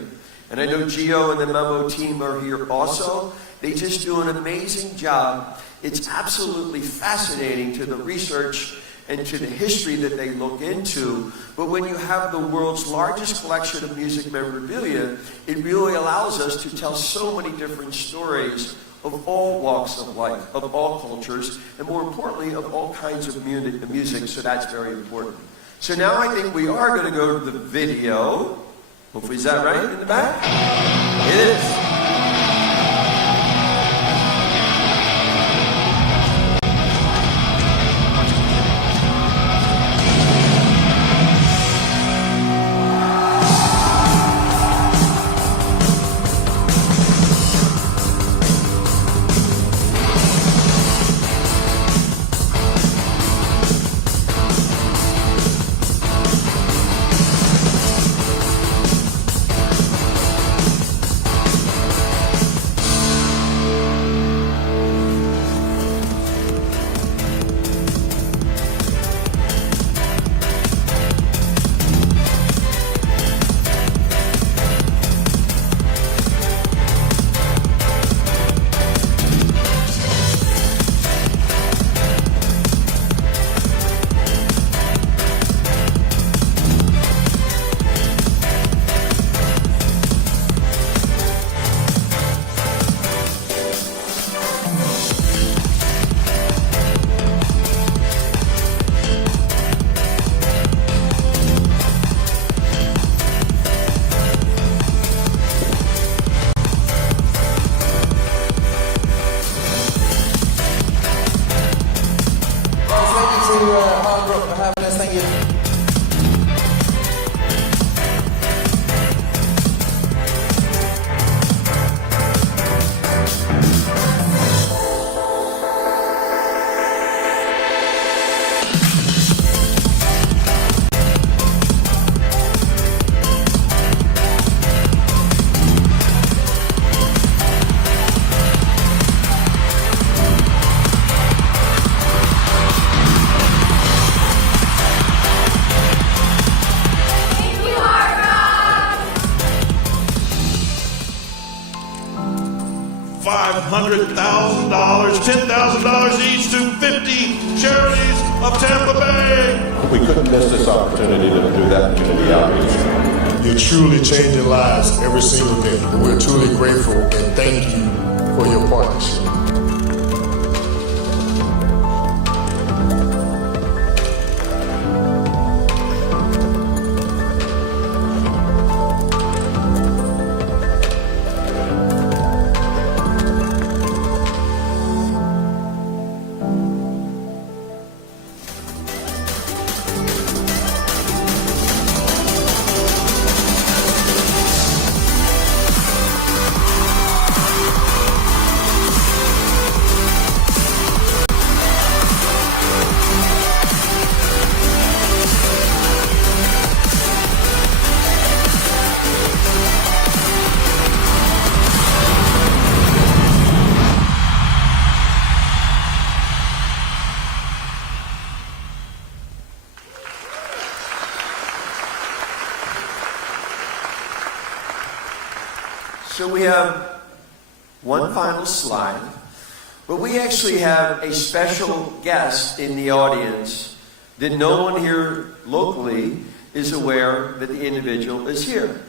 And I know Gio and the Memo team are here also. They just do an amazing job. It's absolutely fascinating to the research and to the history that they look into. But when you have the world's largest collection of music memorabilia, it really allows us to tell so many different stories of all walks of life, of all cultures, and more importantly, of all kinds of music, so that's very important. So now I think we are going to go to the video. Hopefully, is that right in the back? It is. 100,000, $10,000 each to 50 charities of Tampa Bay. We couldn't miss this opportunity to do that community outreach. You're truly changing lives every single day. We're truly grateful and thank you for your partnership. So we have one final slide, but we actually have a special guest in the audience that no one here locally is aware that the individual is here.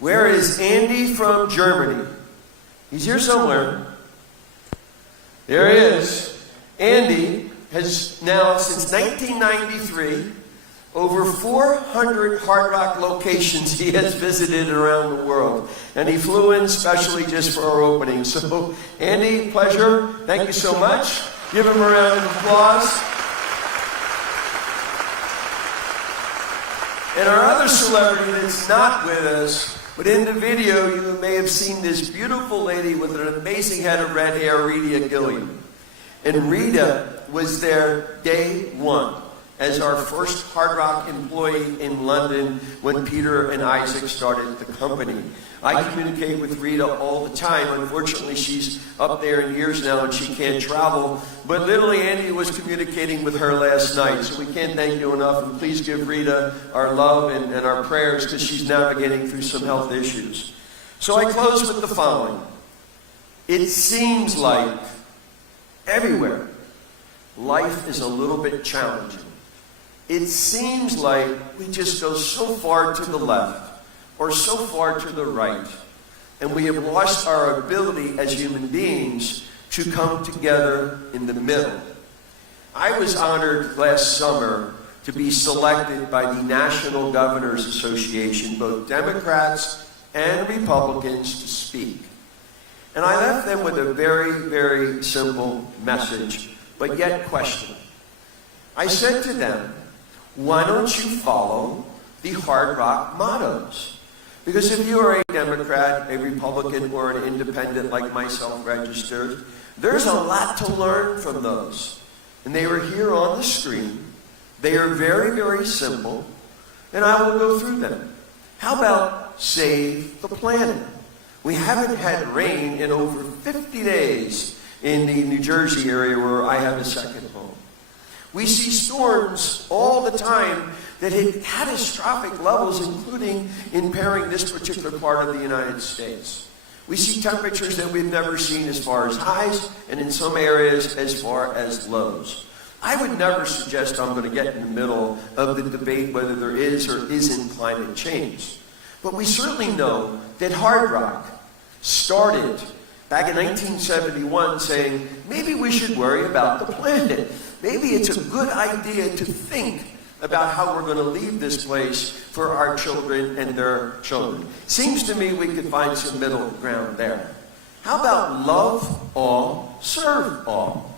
Where is Andy from Germany? He's here somewhere. There he is. Andy has now, since 1993, over 400 Hard Rock locations he has visited around the world. And he flew in specially just for our opening. So, Andy, pleasure. Thank you so much. Give him a round of applause. And our other celebrity that's not with us, but in the video you may have seen this beautiful lady with an amazing head of red hair, Rita Gilliam. And Rita was there day one as our first Hard Rock employee in London when Peter and Isaac started the company. I communicate with Rita all the time. Unfortunately, she's up there in years now and she can't travel. But literally, Andy was communicating with her last night. So we can't thank you enough. And please give Rita our love and our prayers because she's navigating through some health issues. So I close with the following. It seems like everywhere, life is a little bit challenging. It seems like we just go so far to the left or so far to the right, and we have lost our ability as human beings to come together in the middle. I was honored last summer to be selected by the National Governors Association, both Democrats and Republicans, to speak. And I left them with a very, very simple message, but yet questionable. I said to them, why don't you follow the Hard Rock mottos? Because if you are a Democrat, a Republican, or an independent like myself registered, there's a lot to learn from those. And they are here on the screen. They are very, very simple, and I will go through them. How about save the planet? We haven't had rain in over 50 days in the New Jersey area where I have a second home. We see storms all the time that hit catastrophic levels, including impairing this particular part of the United States. We see temperatures that we've never seen as far as highs, and in some areas as far as lows. I would never suggest I'm going to get in the middle of the debate whether there is or isn't climate change. But we certainly know that Hard Rock started back in 1971 saying, maybe we should worry about the planet. Maybe it's a good idea to think about how we're going to leave this place for our children and their children. Seems to me we could find some middle ground there. How about love all, serve all?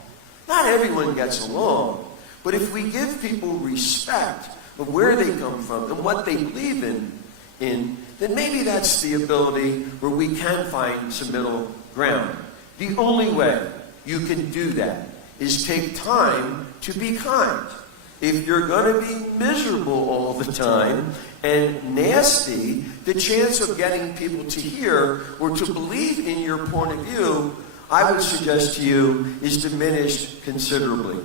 Not everyone gets along, but if we give people respect of where they come from and what they believe in, then maybe that's the ability where we can find some middle ground. The only way you can do that is take time to be kind. If you're going to be miserable all the time and nasty, the chance of getting people to hear or to believe in your point of view, I would suggest to you, is diminished considerably.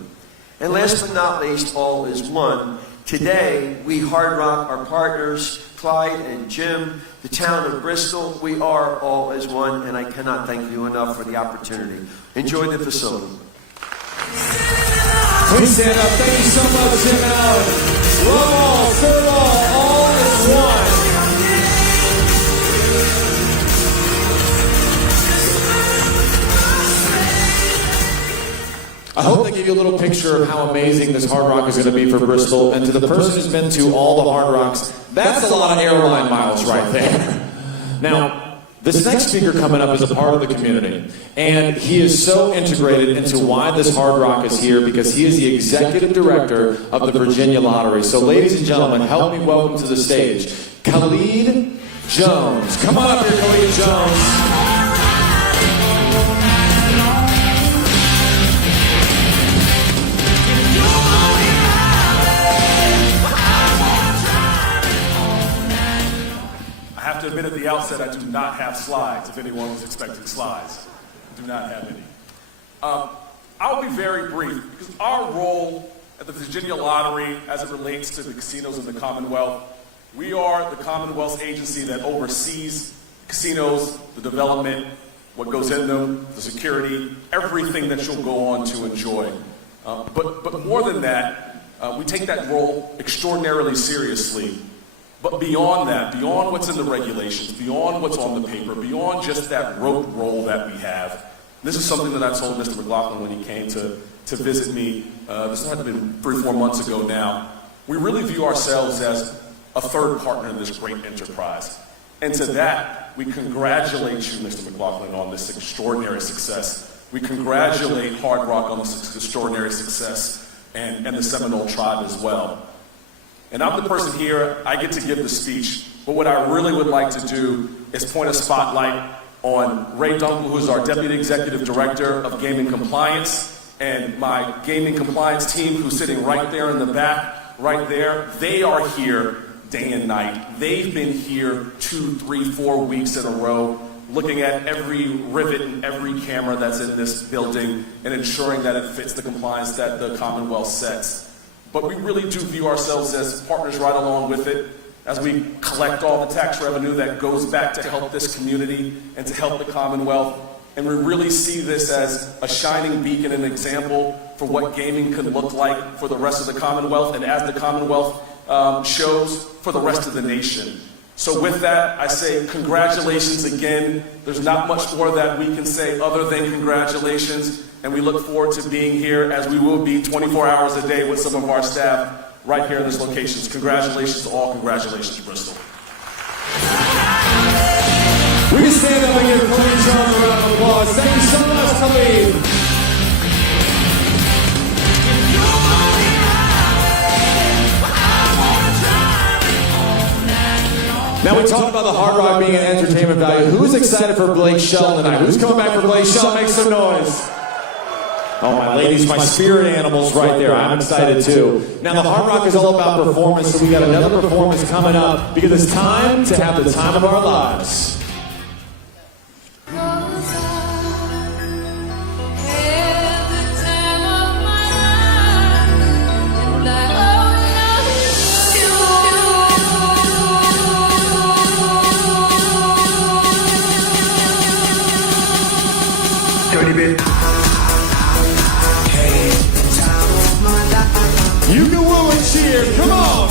And last but not least, all is one. Today, we Hard Rock, our partners, Clyde and Jim, the town of Bristol, we are all as one, and I cannot thank you enough for the opportunity. Enjoy the facility. Please stand up. Thank you so much, Jim Allen. Love all, serve all is one. I hope they give you a little picture of how amazing this Hard Rock is going to be for Bristol. And to the person who's been to all the Hard Rocks, that's a lot of airline miles right there. Now, this next speaker coming up is a part of the community. And he is so integrated into why this Hard Rock is here because he is the executive director of the Virginia Lottery. So ladies and gentlemen, help me welcome to the stage, Khalid Jones. Come on up here, Khalid Jones. I have to admit at the outset, I do not have slides, if anyone was expecting slides. I do not have any. I'll be very brief, because our role at the Virginia Lottery as it relates to the casinos in the Commonwealth, we are the Commonwealth's agency that oversees casinos, the development, what goes in them, the security, everything that you'll go on to enjoy. But more than that, we take that role extraordinarily seriously. But beyond that, beyond what's in the regulations, beyond what's on the paper, beyond just that rote role that we have, this is something that I told Mr. McGlothlin when he came to visit me. This had been 3 or 4 months ago now. We really view ourselves as a third partner in this great enterprise. And to that, we congratulate you, Mr. McGlothlin, on this extraordinary success. We congratulate Hard Rock on this extraordinary success and the Seminole Tribe as well. And I'm the person here, I get to give the speech, but what I really would like to do is point a spotlight on Ray Dunkel, who's our Deputy Executive Director of Gaming Compliance, and my Gaming Compliance team, who's sitting right there in the back, right there. They are here day and night. They've been here 2, 3, 4 weeks in a row, looking at every rivet and every camera that's in this building and ensuring that it fits the compliance that the Commonwealth sets. But we really do view ourselves as partners right along with it as we collect all the tax revenue that goes back to help this community and to help the Commonwealth. And we really see this as a shining beacon and example for what gaming can look like for the rest of the Commonwealth, and as the Commonwealth shows for the rest of the nation. So with that, I say congratulations again. There's not much more that we can say other than congratulations, and we look forward to being here, as we will be 24 hours a day with some of our staff right here in this location. So congratulations to all. Congratulations, Bristol. We can stand up and give Khalid Charles a round of applause. Thank you so much, Khalid. Now we talked about the Hard Rock being an entertainment value. Who's excited for Blake Shelton tonight? Who's coming back for Blake Shelton? Make some noise. Oh, my ladies, my spirit animals right there. I'm excited too. Now the Hard Rock is all about performance, so we got another performance coming up because it's time to have the time of our lives. You can woo and cheer, come on!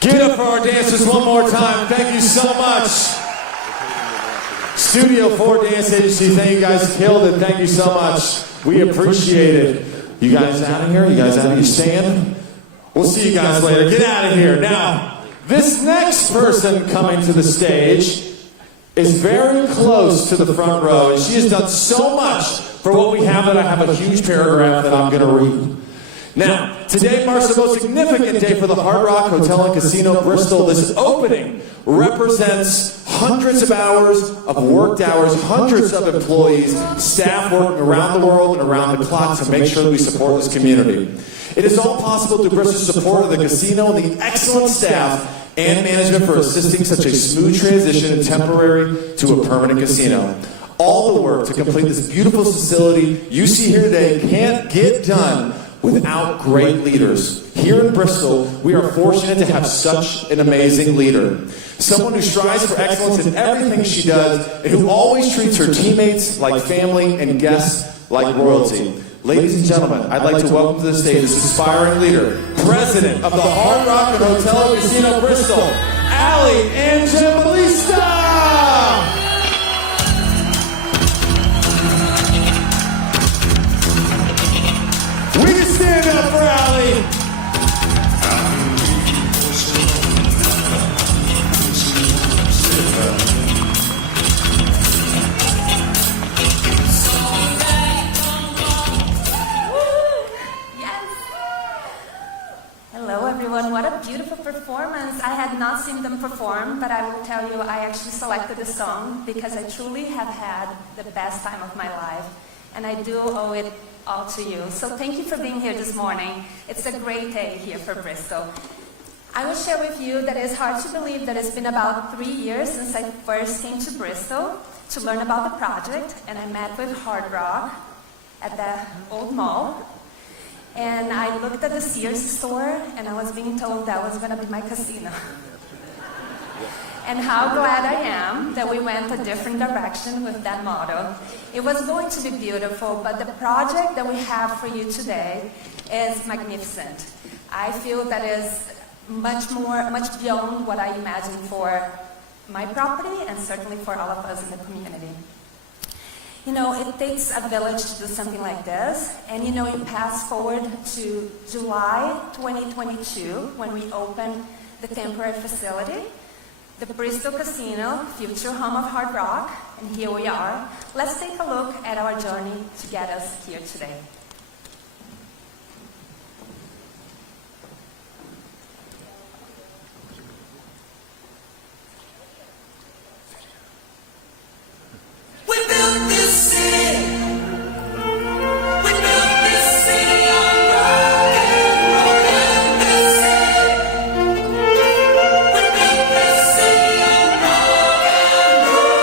Give it up for our dancers one more time. Thank you so much. Studio 4 Dance Agency, thank you guys. Killed it. Thank you so much. We appreciate it. You guys out of here? You guys out of here staying? We'll see you guys later. Get out of here. Now, this next person coming to the stage is very close to the front row, and she has done so much for what we have that I have a huge paragraph that I'm going to read. Now, today marks the most significant day for the Hard Rock Hotel and Casino Bristol. This opening represents hundreds of hours of worked hours, hundreds of employees, staff working around the world and around the clock to make sure that we support this community. It is all possible through Bristol's support of the casino and the excellent staff and management for assisting such a smooth transition and temporary to a permanent casino. All the work to complete this beautiful facility you see here today can't get done without great leaders. Here in Bristol, we are fortunate to have such an amazing leader. Someone who strives for excellence in everything she does and who always treats her teammates like family and guests like royalty. Ladies and gentlemen, I'd like to welcome to the stage this inspiring leader, President of the Hard Rock Hotel Casino Bristol, Evangelista! We can stand up for Ali. Hello everyone, what a beautiful performance. I had not seen them perform, but I will tell you I actually selected this song because I truly have had the best time of my life. And I do owe it all to you. So thank you for being here this morning. It's a great day here for Bristol. I will share with you that it's hard to believe that it's been about 3 years since I first came to Bristol to learn about the project, and I met with Hard Rock at the old mall. And I looked at the Sears store, and I was being told that was going to be my casino. And how glad I am that we went a different direction with that motto. It was going to be beautiful, but the project that we have for you today is magnificent. I feel that is much beyond what I imagined for my property and certainly for all of us in the community. You know, it takes a village to do something like this, and you know, you pass forward to July 2022 when we open the temporary facility, the Bristol Casino, future home of Hard Rock, and here we are. Let's take a look at our journey to get us here today. We built this city. We built this city on rock and roll and this city. We built this city on rock and roll.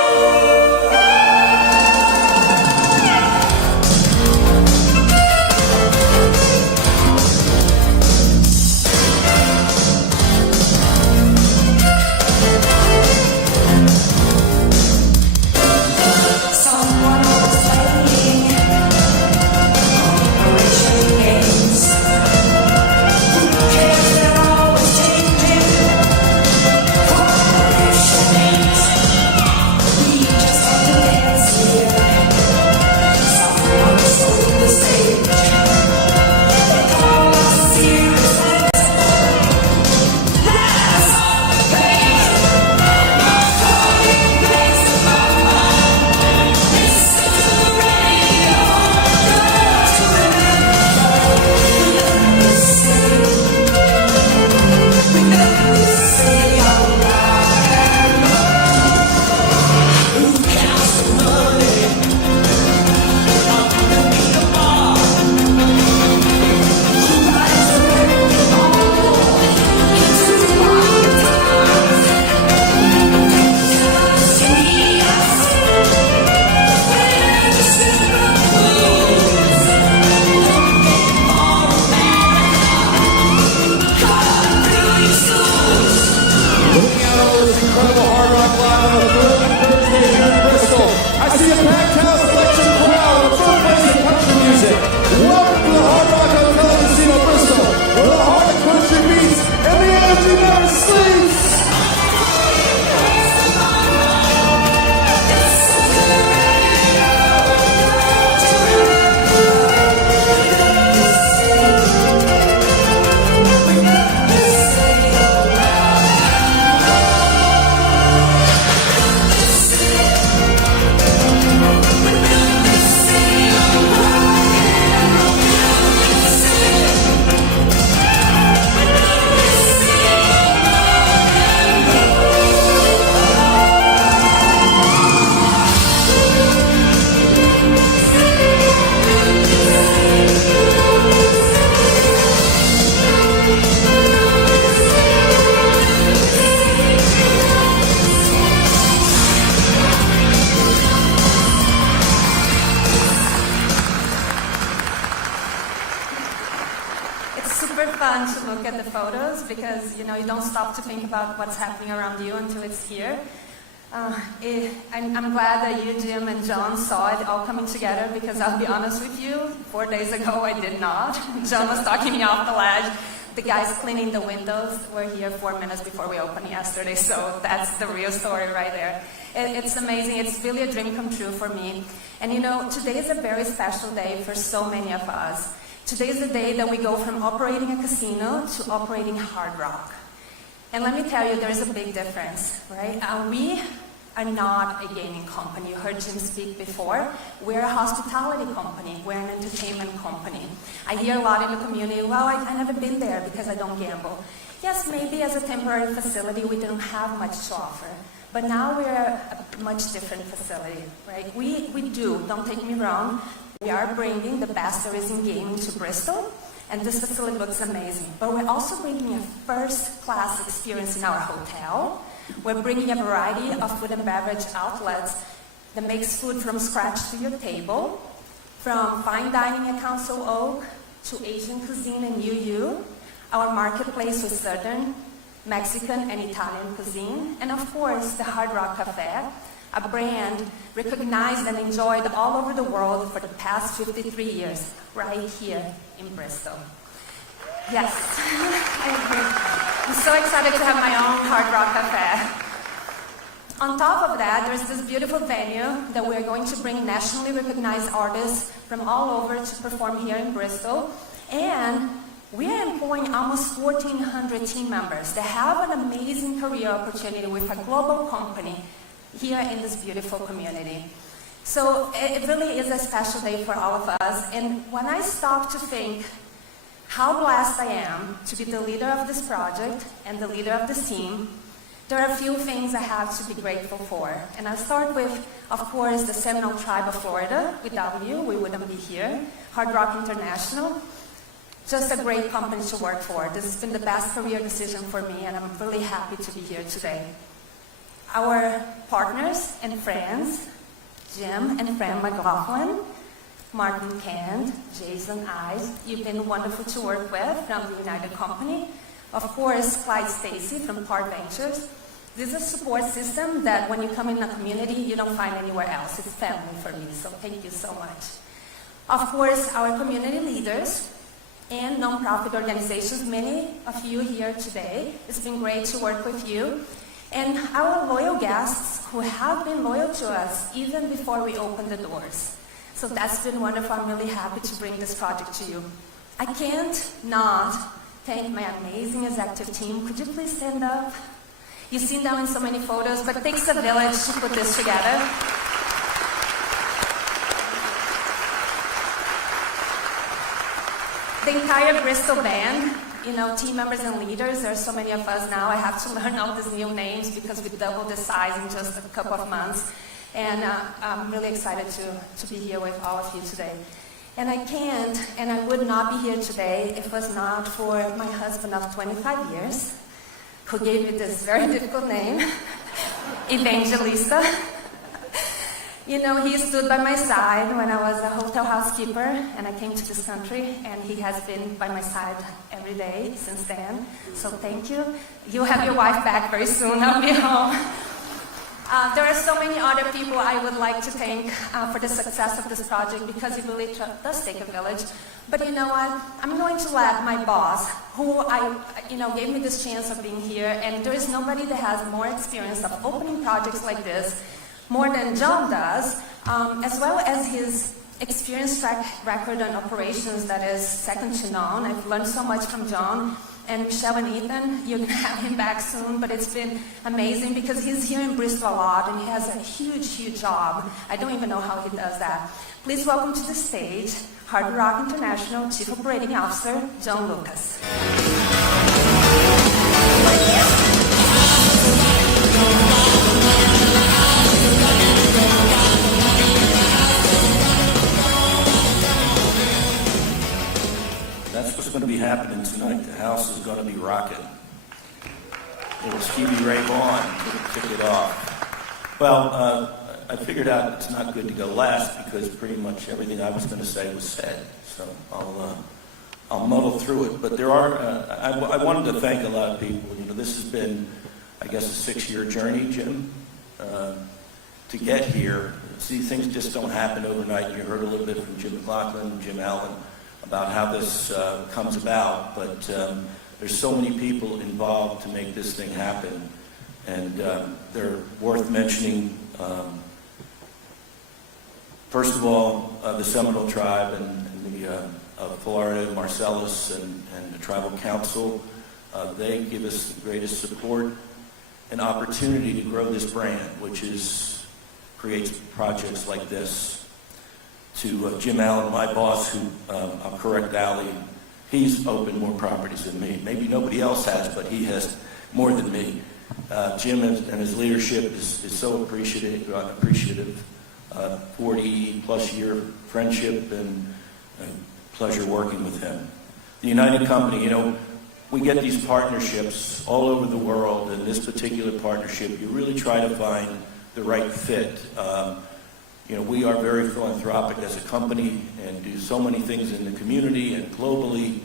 fun to look at the photos because, you know, you don't stop to think about what's happening around you until it's here. I'm glad that you, Jim, and John saw it all coming together because I'll be honest with you, 4 days ago I did not. John was talking me off the ledge. The guys cleaning the windows were here 4 minutes before we opened yesterday, so that's the real story right there. It's amazing. It's really a dream come true for me. And you know, today is a very special day for so many of us. Today is the day that we go from operating a casino to operating Hard Rock. And let me tell you, there's a big difference, right? We are not a gaming company. You heard Jim speak before. We're a hospitality company. We're an entertainment company. I hear a lot in the community, well, I've never been there because I don't gamble. Yes, maybe as a temporary facility, we didn't have much to offer. But now we're a much different facility, right? We do, don't take me wrong, we are bringing the best there is in gaming to Bristol, and this facility looks amazing. But we're also bringing a first-class experience in our hotel. We're bringing a variety of food and beverage outlets that makes food from scratch to your table, from fine dining at Council Oak to Asian cuisine in UU, our marketplace with Southern, Mexican, and Italian cuisine, and of course the Hard Rock Cafe, a brand recognized and enjoyed all over the world for the past 53 years, right here in Bristol. Yes, I agree. I'm so excited to have my own Hard Rock Cafe. On top of that, there's this beautiful venue that we're going to bring nationally recognized artists from all over to perform here in Bristol, and we are employing almost 1,400 team members that have an amazing career opportunity with a global company here in this beautiful community. So it really is a special day for all of us. And when I stop to think how blessed I am to be the leader of this project and the leader of this team, there are a few things I have to be grateful for. And I'll start with, of course, the Seminole Tribe of Florida. Without you, we wouldn't be here. Hard Rock International. Just a great company to work for. This has been the best career decision for me, and I'm really happy to be here today. Our partners and friends, Jim and friend McGlothlin, Martin Cand, Jason Ives, you've been wonderful to work with from the United Company. Of course, Clyde Stacy from Park Ventures. This is a support system that when you come in a community, you don't find anywhere else. It's family for me, so thank you so much. Of course, our community leaders, and nonprofit organizations, many of you here today. It's been great to work with you. And our loyal guests who have been loyal to us even before we opened the doors. So that's been wonderful. I'm really happy to bring this project to you. I can't not thank my amazing executive team. Could you please stand up? You've seen them in so many photos, but it takes a village to put this together. The entire Bristol band, you know, team members and leaders, there are so many of us now. I have to learn all these new names because we doubled the size in just a couple of months. And I'm really excited to be here with all of you today. And I can't, and I would not be here today if it was not for my husband of 25 years, who gave me this very difficult name, Evangelista. You know, he stood by my side when I was a hotel housekeeper and I came to this country, and he has been by my side every day since then. So thank you. You'll have your wife back very soon. I'll be home. There are so many other people I would like to thank for the success of this project because it really does take a village. But you know what? I'm going to let my boss, who gave me this chance of being here, and there is nobody that has more experience of opening projects like this more than John does, as well as his experience track record on operations that is second to none. I've learned so much from John. And Michelle and Ethan, you're going to have him back soon, but it's been amazing because he's here in Bristol a lot and he has a huge, huge job. I don't even know how he does that. Please welcome to the stage, Hard Rock International Chief Operating Officer, John Lucas. That's what's going to be happening tonight. The house is going to be rocking. It was Stevie Ray Vaughan to kick it off. Well, I figured out it's not good to go last because pretty much everything I was going to say was said. So I'll I'll muddle through it. But there are, I wanted to thank a lot of people. You know, this has been, I guess, a 6-year journey, Jim, to get here. See, things just don't happen overnight. You heard a little bit from Jim McGlothlin, Jim Allen, about how this comes about. But there's so many people involved to make this thing happen. And they're worth mentioning. First of all, the Seminole Tribe and the Florida, Marcellus, and the Tribal Council. They give us the greatest support and opportunity to grow this brand, which creates projects like this. To Jim Allen, my boss, who, I'll correct Ali, he's opened more properties than me. Maybe nobody else has, but he has more than me. Jim and his leadership is so appreciative. 40-plus year friendship and pleasure working with him. The United Company, you know, we get these partnerships all over the world. In this particular partnership, you really try to find the right fit. You know, we are very philanthropic as a company and do so many things in the community and globally.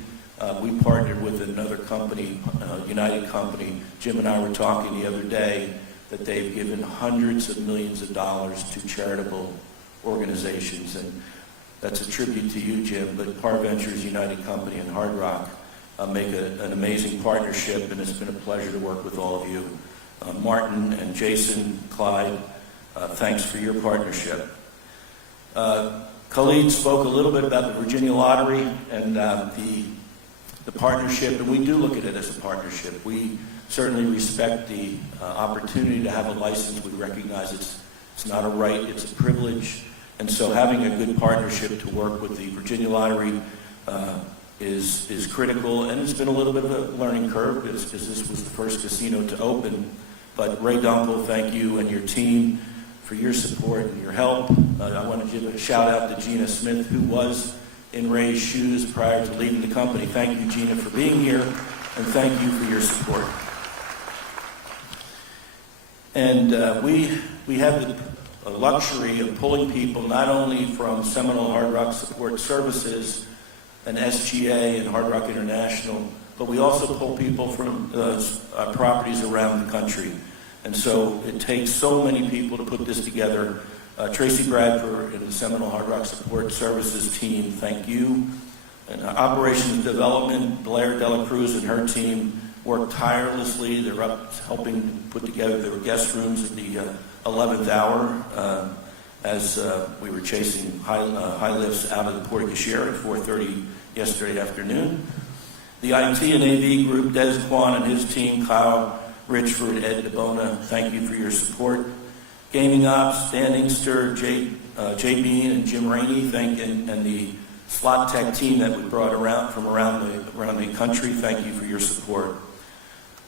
We partnered with another company, United Company. Jim and I were talking the other day that they've given hundreds of millions of dollars to charitable organizations. And that's a tribute to you, Jim, but Par Ventures, United Company, and Hard Rock make an amazing partnership, and it's been a pleasure to work with all of you. Martin and Jason, Clyde, thanks for your partnership. Khalid spoke a little bit about the Virginia Lottery and the partnership, and we do look at it as a partnership. We certainly respect the opportunity to have a license. We recognize it's not a right, it's a privilege. And so having a good partnership to work with the Virginia Lottery is critical, and it's been a little bit of a learning curve because this was the first casino to open. But Ray Dunkel, thank you and your team for your support and your help. I want to give a shout out to Gina Smith, who was in Ray's shoes prior to leaving the company. Thank you, Gina, for being here, and thank you for your support. And we have the luxury of pulling people not only from Seminole Hard Rock Support Services and SGA and Hard Rock International, but we also pull people from properties around the country. And so it takes so many people to put this together. Tracy Bradford and the Seminole Hard Rock Support Services team, thank you. And Operations Development, Blair Dela Cruz and her team worked tirelessly. They're up helping put together their guest rooms at the 11th hour as we were chasing high lifts out of the Porte Cochere at 4:30 yesterday afternoon. The IT and AV group, Des Kwan and his team, Kyle Richford, Ed DeBona, thank you for your support. Gaming Ops, Dan Inkster, Jay Bean, and Jim Rainey, and the Slot Tech team that we brought from around the country, thank you for your support.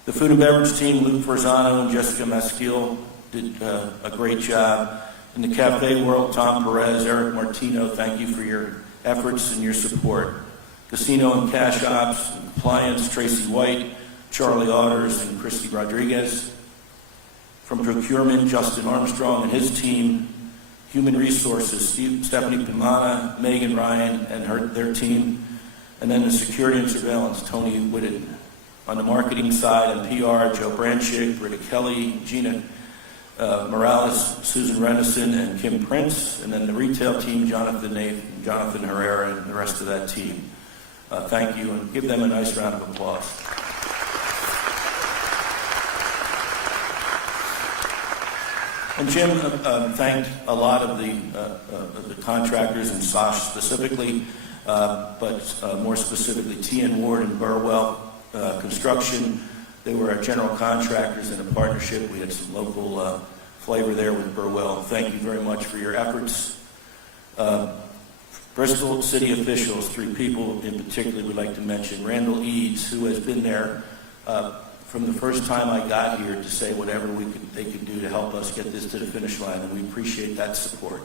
The food and beverage team, Luke Farzano and Jessica Masquille, did a great job. In the cafe world, Tom Perez, Eric Martino, thank you for your efforts and your support. Casino and cash ops, and compliance, Tracy White, Charlie Otters, and Christy Rodriguez. From procurement, Justin Armstrong and his team. Human resources, Stephanie Pimana, Megan Ryan, and their team. And then the security and surveillance, Tony Whitted. On the marketing side and PR, Joe Branchik, Britta Kelly, Gina Morales, Susan Renison, and Kim Prince. And then the retail team, Jonathan Nath, Jonathan Herrera, and the rest of that team. Thank you, and give them a nice round of applause. And Jim thanked a lot of the contractors, and Sash specifically, but more specifically T.N. Ward and Burwell Construction. They were our general contractors in a partnership. We had some local flavor there with Burwell. Thank you very much for your efforts. Bristol city officials, 3 people in particular we'd like to mention. Randall Eads, who has been there from the first time I got here to say whatever they could do to help us get this to the finish line, and we appreciate that support.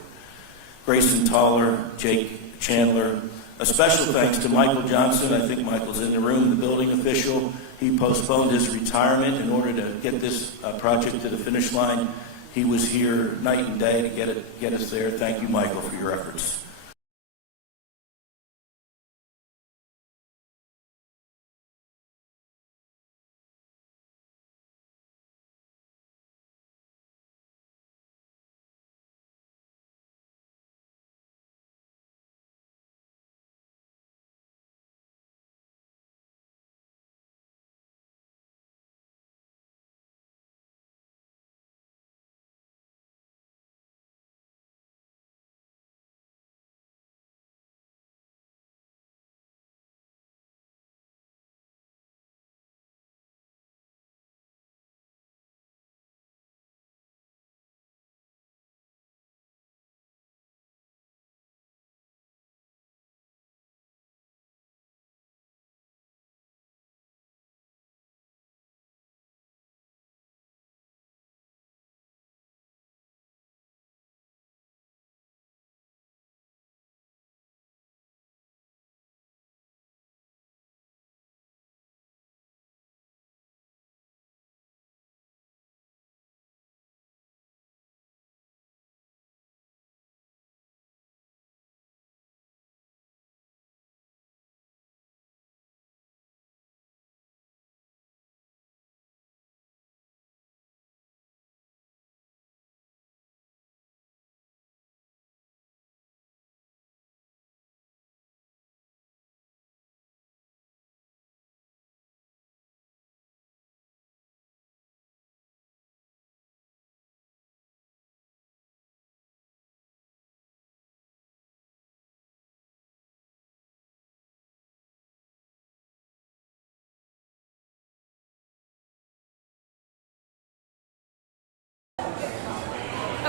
Grayson Toller, Jake Chandler. A special thanks to Michael Johnson. I think Michael's in the room, the building official. He postponed his retirement in order to get this project to the finish line. He was here night and day to get us there. Thank you, Michael, for your efforts.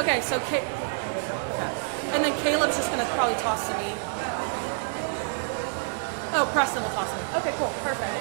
Okay, so okay. And then Caleb's just going to probably toss to me. Oh, Preston will toss to me. Okay, cool. Perfect.